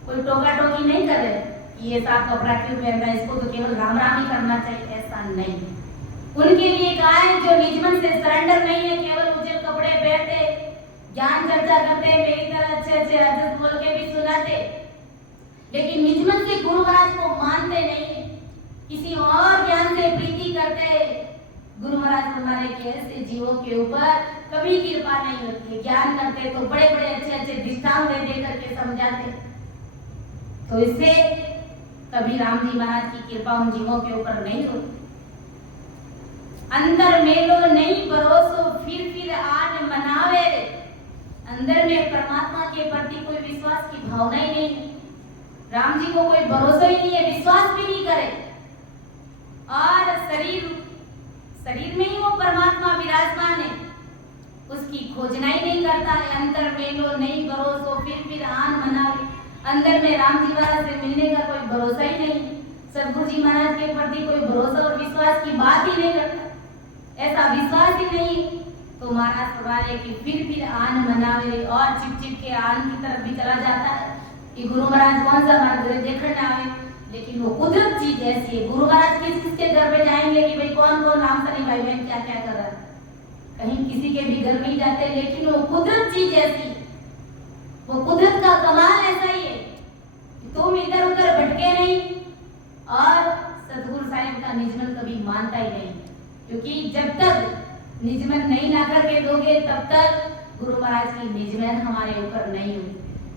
कोई टोका टोकी नहीं कर रहे कि ये साफ कपड़ा क्यों पहनना है, इसको तो केवल राम राम ही करना चाहिए, ऐसा नहीं। उनके लिए कहा है जो निजमन से सरेंडर नहीं है, केवल उजल कपड़े पहनते, ज्ञान चर्चा करते, मेरी तरह अच्छे अच्छे अर्थ बोल के भी सुनाते, लेकिन निजमन से गुरु महाराज को मानते नहीं है, किसी और ज्ञान से प्रीति करते। गुरु महाराज हमारे के ऐसे जीवों के ऊपर कभी कृपा नहीं होती है। ज्ञान करते तो बड़े बड़े अच्छे अच्छे दृष्टांत दे करके समझाते, तो इससे कभी राम जी महाराज की कृपा उन जीवों के ऊपर नहीं होती। अंदर मेलो नहीं भरोसो फिर आन मनावे। अंदर में परमात्मा के प्रति कोई विश्वास की भावना ही नहीं है। राम जी को कोई भरोसा ही नहीं है, विश्वास भी नहीं करे, और शरीर में ही वो परमात्मा विराजमान है, उसकी खोजना ही नहीं करता है। अंदर मेलो नहीं भरोसो फिर आन मनावे। अंदर में राम जी महाराज से मिलने का कोई भरोसा ही नहीं, सदगुरु जी महाराज के प्रति कोई भरोसा और विश्वास की बात ही नहीं करता, ऐसा विश्वास ही नहीं, तो महाराज फरमाए कि फिर आन मनावे और चिप के आन की तरफ भी चला जाता है कि गुरु महाराज कौन सा मार्ग देखने आवे। लेकिन वो कुदरत चीज ऐसी है। गुरु महाराज किसके घर पे जाएंगे कि भाई कौन राम सनी भाई बहन क्या क्या कर रहा है, कहीं किसी के भी घर नहीं जाते, लेकिन वो कुदरत चीज ऐसी, वो कुदरत का कमाल ऐसा ही है कि तुम इधर उधर भटके नहीं। और सतगुरु साहिब का निजमन कभी मानता ही नहीं, क्योंकि जब तक निजमन नहीं ला करके दोगे तब तक गुरु महाराज की निजमन हमारे ऊपर नहीं होगी।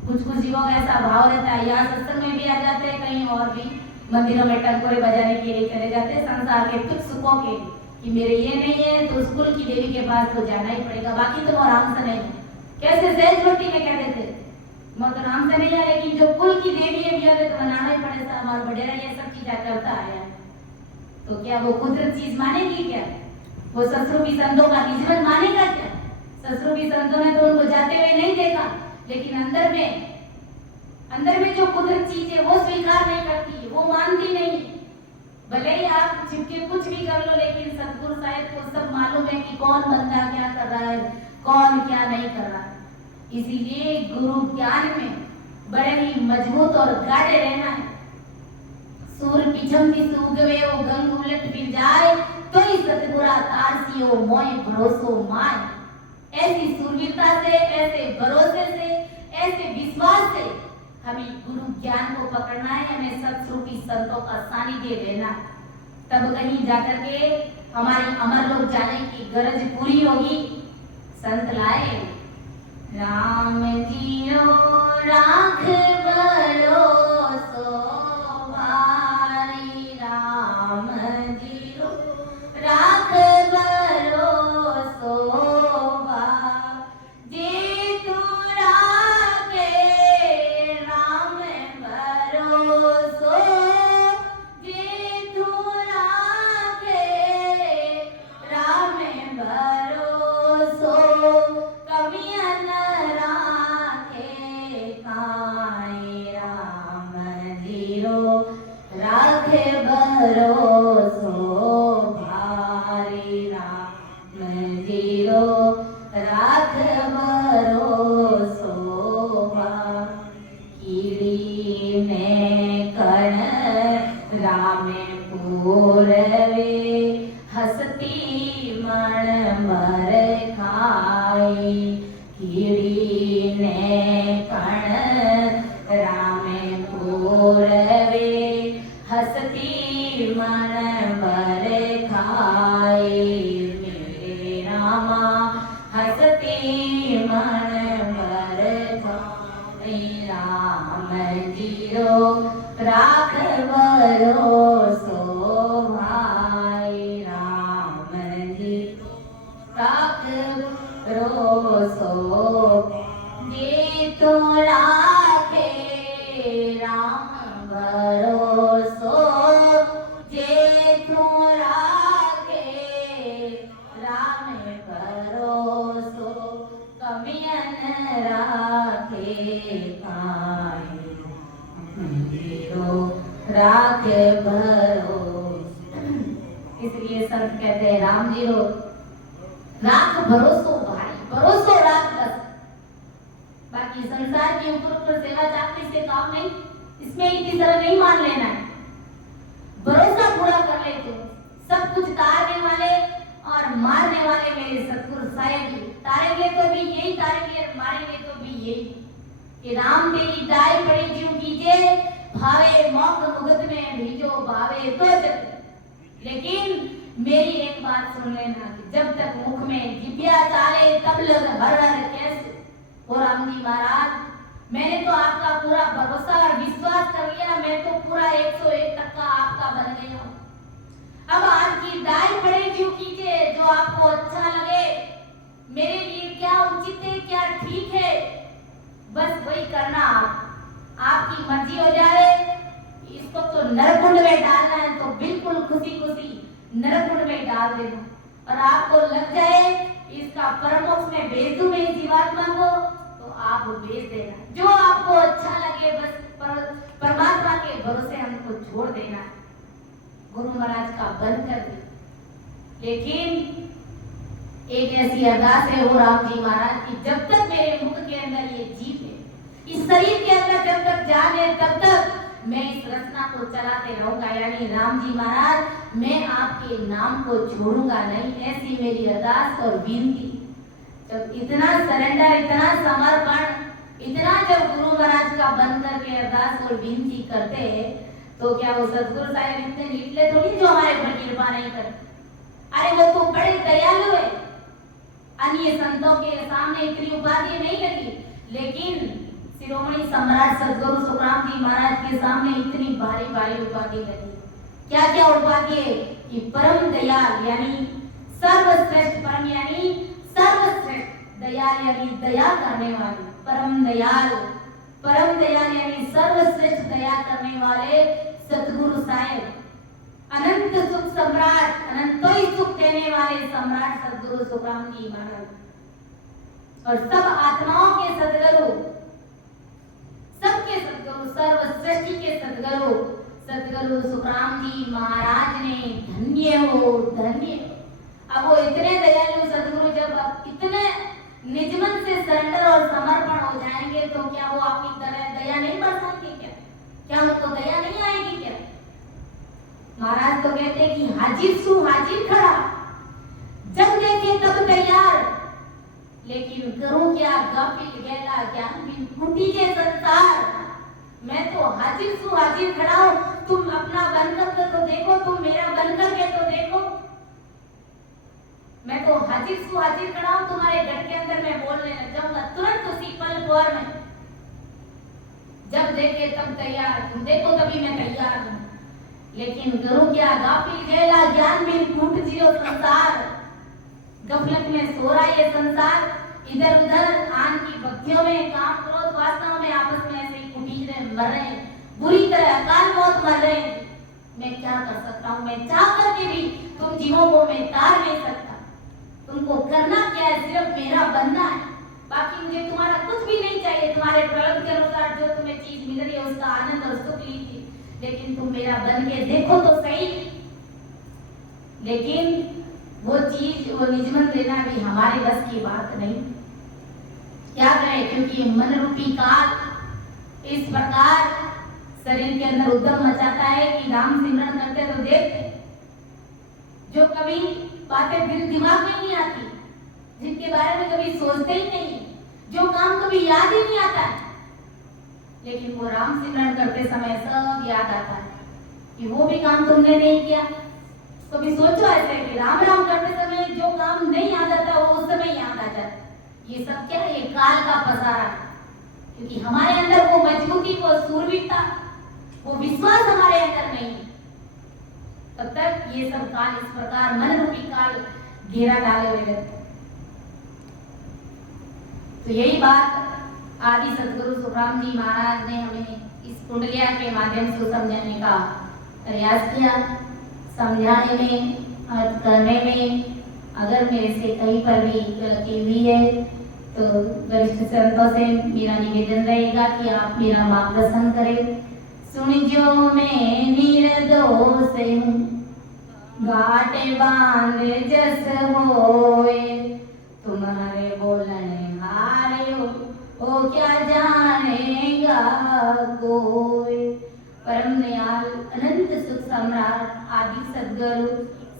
कुछ जीवों का ऐसा भाव रहता है, यहाँ सत्संग में भी आ जाते हैं, कहीं और भी मंदिरों में टंकोरे बजाने के लिए चले जाते हैं संसार के कुछ सुखों के, कि मेरे ये नहीं है तो उस कुल की देवी के पास तो जाना ही पड़ेगा, बाकी तो आराम से नहीं। कैसे सहज भक्ति में कहते थे मैं तो आराम से नहीं है, लेकिन जो कुल की देवी है भी तो बनाना ही पड़ेगा, हमारा बडेरा ये सब चीजें करता आया, तो क्या वो कुदरत चीज मानेगी? क्या वो ससुरूपी संतों का निजमन मानेगा? क्या ससुरूपी संतों ने तो उनको जाते हुए नहीं देखा, लेकिन अंदर में जो कुदरत चीज है वो स्वीकार नहीं करती, वो मानती नहीं। भले ही आप चिपके कुछ भी कर लो, लेकिन सतगुरु साहिब को सब मालूम है कि कौन बंदा क्या कर रहा है, कौन क्या नहीं कर रहा है। इसीलिए गुरु ज्ञान में बड़े ही मजबूत और गाढ़े रहना है। सूर पिछम की सूगवे वो गंग उलट फिर जाए, तो ही सतगुरा तारसी हो मोय भरोसो माय। ऐसी सूरवीरता से, ऐसे भरोसे से, ऐसे विश्वास से हमें गुरु ज्ञान को पकड़ना है, हमें सतरूपी संतों का सानिध्य लेना, तब कहीं जाकर के हमारी अमर लोक जाने की गरज पूरी होगी। संत लाए राम जियो राख भरोसो भारी, राम जियो राख भरोसो पोरवे हसती मन मर खाई कीड़ी ने पण रामे पोरवे हसती मन मर खाई मेरे रामा हसती मन मर खाई राम जीरो राख भरोसो भाई राम जी राख भरोसो जे तो राखे राम भरोसो जे तो राखे राम भरोसो कमियन राखे काई राख भरोसो। इसलिए संत कहते हैं राम जी रो राख भरोसो भाई भरोसो राख बस। बाकी संसार के ऊपर सेवा चाकरी से काम नहीं, इसमें इसी तरह नहीं मान लेना है। भरोसा पूरा कर ले तो सब कुछ तारने वाले और मारने वाले मेरे सतगुरु साहेब जी तारेंगे तो भी यही तारेंगे, मारेंगे तो भी यही कि राम तेरी दाई पड़ी जीव कीजिए भावे मौत मुगत में भीजो भावे तो जग। लेकिन मेरी एक बात सुन लेना कि जब तक मुख में जिब्या चाले तब लग हर हर कैसे। और राम जी महाराज मैंने तो आपका पूरा भरोसा और विश्वास कर लिया, मैं तो पूरा 101% आपका बन गया हूँ। अब आपकी दाई पड़े जीव कीजिए जो आपको अच्छा लगे, मेरे लिए क्या उचित है क्या ठीक है बस वही करना। आपकी मर्जी हो जाए। इसको तो नरकुंड में डालना है तो बिल्कुल खुशी खुशी नरकुंड में डाल देना, और आपको लग जाए इसका परमोक्ष में भेज दूं मैं जीवात्मा को तो आप भेज देना। जो आपको अच्छा लगे बस परमात्मा के भरोसे हमको छोड़ देना, गुरु महाराज का बंद कर दे। लेकिन एक ऐसी अरदास है वो राम जी महाराज की, जब तक मेरे मुख के अंदर ये जीव है, इस शरीर के अंदर जब तक जान है तब तक मैं इस रचना को चलाते रहूंगा। यानी राम जी महाराज मैं आपके नाम को छोड़ूंगा नहीं, ऐसी मेरी अरदास और विनती। जब इतना सरेंडर इतना समर्पण इतना जब गुरु महाराज का बन करके अरदास और विनती करते हैं तो क्या वो सतगुरु साहिब इतने निकले थोड़ी जो हमारे ऊपर कृपा नहीं करते। अरे वो तो बड़े दयालु है, अन्य संतों के सामने इतनी उपाधि नहीं लगी, लेकिन शिरोमणि सम्राट सदगुरु सुखराम जी महाराज के सामने इतनी भारी भारी उपाधि लगी। क्या क्या उपाधि है कि परम दयाल यानी सर्वश्रेष्ठ, परम यानी सर्वश्रेष्ठ, दयाल यानी दया करने वाले, परम दयाल यानी सर्वश्रेष्ठ दया करने वाले सतगुरु साहिब, अनंत सुख सम्राट, अनंतोई सुख देने वाले सम्राट सदगुरु सुखराम जी महाराज, और सब आत्माओं के सदगुरु, सबके सदगुरु, सर्वश्रेष्ठ के सदगुरु सदगुरु सुखराम जी महाराज ने धन्य हो धन्य। अब वो इतने दयालु सदगुरु जब इतने निजमन से सरेंडर और समर्पण हो जाएंगे तो क्या वो आपकी तरह दया नहीं बरसाएंगे क्या उनको दया नहीं आएगी क्या? महाराज तो कहते हैं कि हाजिर सु हाजिर खड़ा, जब देखे तब तैयार, लेकिन करूं क्या गाफिल गैला ज्ञान बिन फूटी जे संसार। मैं तो हाजिर सु हाजिर खड़ा हूं, तुम अपना बनकर तो देखो, तुम मेरा बनकर के तो देखो। मैं तो हाजिर सु हाजिर खड़ा हूं, तुम्हारे घर के अंदर मैं बोलने लग जाऊंगा तुरंत उसी पल भर में। जब देखे तब तैयार, तुम देखो तभी मैं तैयार हूं, लेकिन करूं क्या गाफिल गैला ज्ञान बिन फूट जियो संसार। गफलत में सो रहा ये संसार, इधर उधर आन की भक्तियों में काम क्रोध वासनाओं में आपस में ऐसे ही कुटीज रहे, मर रहे, बुरी तरह अकाल मौत मर रहे। मैं क्या कर सकता हूँ? मैं चाह करके भी तुम जीवों को मैं तार नहीं सकता। तुमको करना क्या है? सिर्फ मेरा बनना है, बाकी मुझे तुम्हारा कुछ भी नहीं चाहिए। तुम्हारे प्रयोग के अनुसार जो तुम्हें चीज मिल रही है उसका आनंद और सुख लीजिए, लेकिन तुम मेरा बन के देखो तो सही। लेकिन वो चीज वो निजमन लेना भी हमारे बस की बात नहीं। क्या करें? क्योंकि मन रूपी काल इस प्रकार शरीर के अंदर उद्यम मचाता है कि नाम सिमरन करते तो देखते, कभी बातें दिल दिमाग में नहीं आती, जिनके बारे में कभी सोचते ही नहीं, जो काम कभी याद ही नहीं आता है, लेकिन वो राम सिमरन करते समय सब याद आता है कि वो भी काम तुमने नहीं किया। कभी सोचो ऐसे कि राम राम करते समय जो काम नहीं याद आता वो उस समय याद आ जाता। ये सब क्या है? काल का पसारा है, क्योंकि हमारे अंदर वो मजबूती, वो सूरवीरता, वो विश्वास हमारे अंदर नहीं, तब तक ये सब काल इस प्रकार मन रूपी काल घेरा डाले हुए रहते। तो यही बात आदि सदगुरु सुखराम जी महाराज ने हमें इस कुंडलिया के माध्यम से समझाने का प्रयास किया। समझाने में, अर्थ करने में अगर मेरे से कहीं पर भी गलती हुई है तो वरिष्ठ संतों से मेरा निवेदन रहेगा कि आप मेरा मार्गदर्शन करें। सुन जो मैं निर्दोष हूँ, घाटे बांध जस होए, तुम्हारे बोलने हारे हो, ओ क्या जानेगा कोई। परम दयाल अनंत सुख सम्राट आदि सद्गुरु,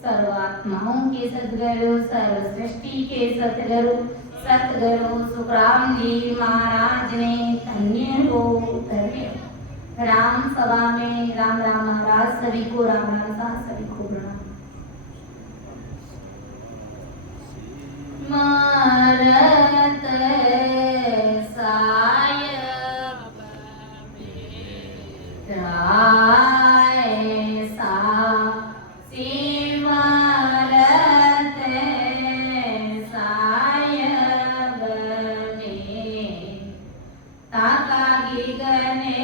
सर्वात्माओं के सद्गुरु, सर्व सृष्टि के सतगुरु, सतगुरु सुखराम जी महाराज ने धन्य हो धन्य। राम सभा में राम राम महाराज सभी को राम राम साथ सभी को प्रणाम। मारत साय राय सा सिमरत साय बने, ताका गिगने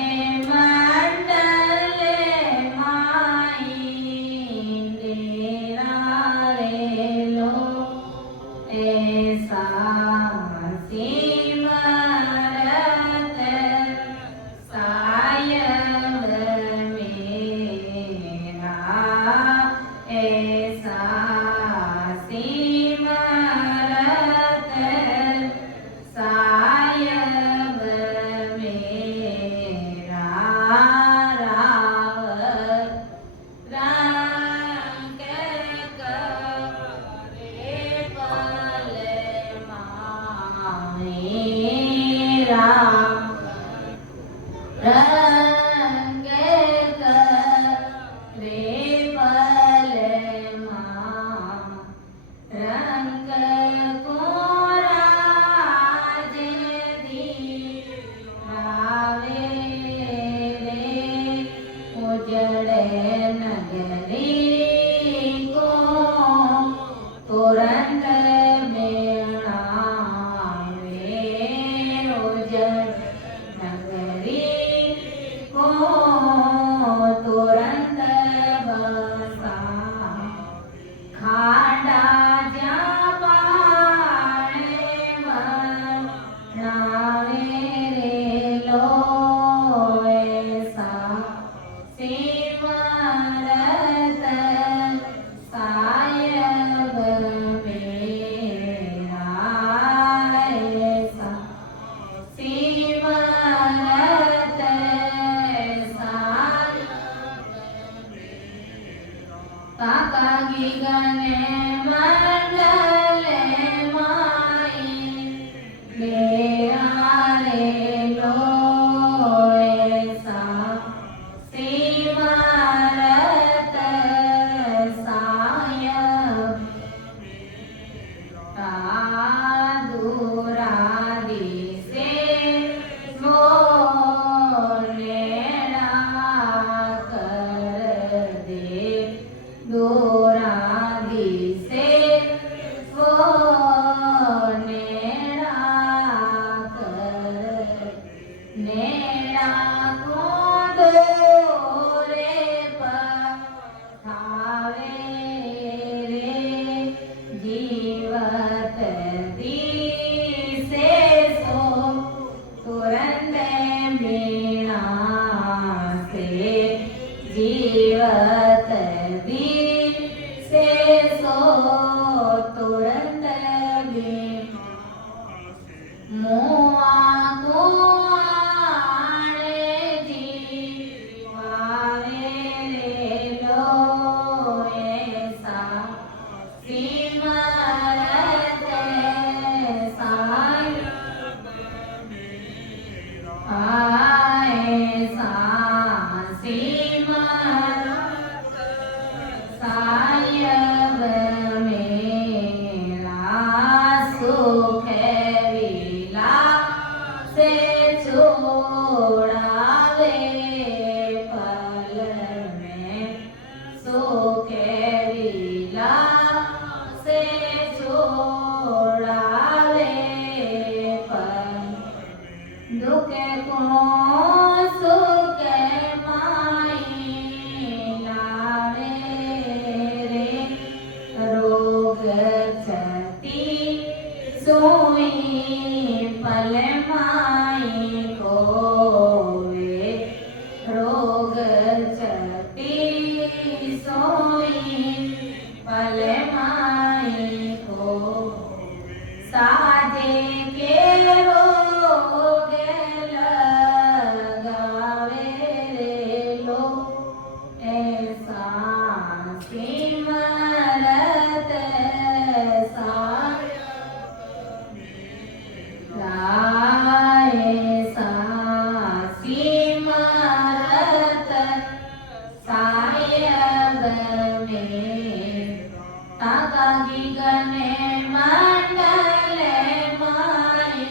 ताकागी गने मंडले माई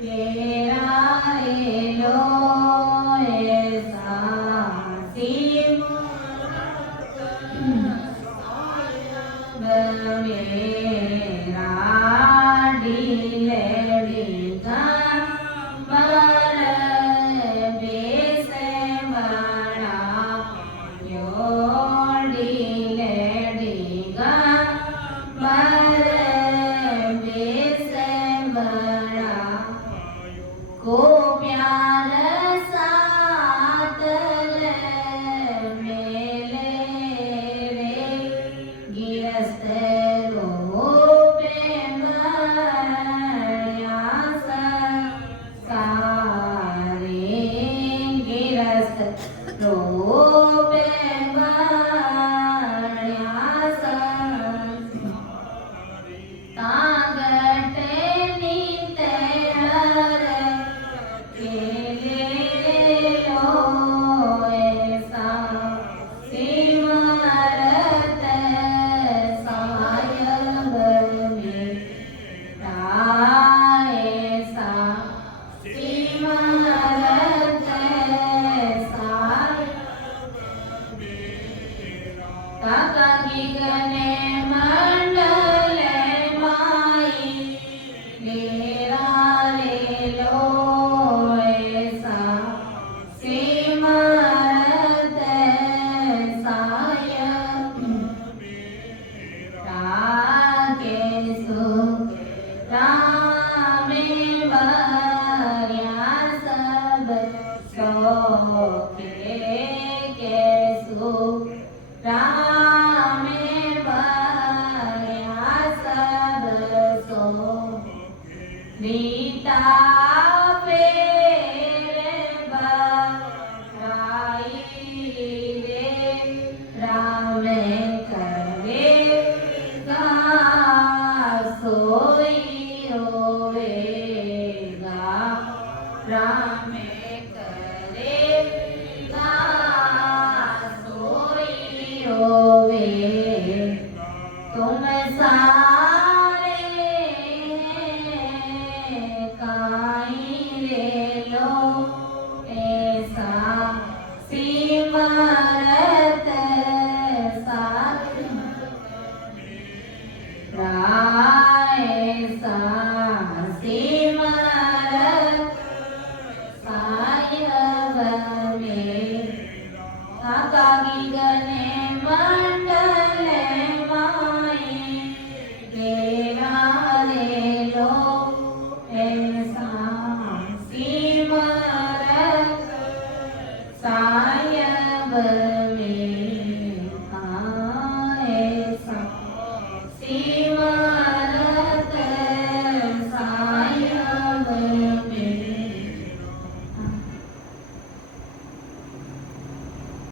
गेरा रे लो ऐसा सीम मेरा डीले डीगा मर बेसे बड़ा यो डीले डीगा मर बेसे बड़ा को प्यार साथ ले मेले रे गिरस्त रूपे मया सारे गिरस्त रूपे मया तागटे नीते हर केले लो ऐसा सिमरत सायब में ऐसा सिमरत सायब ताकागी गने मन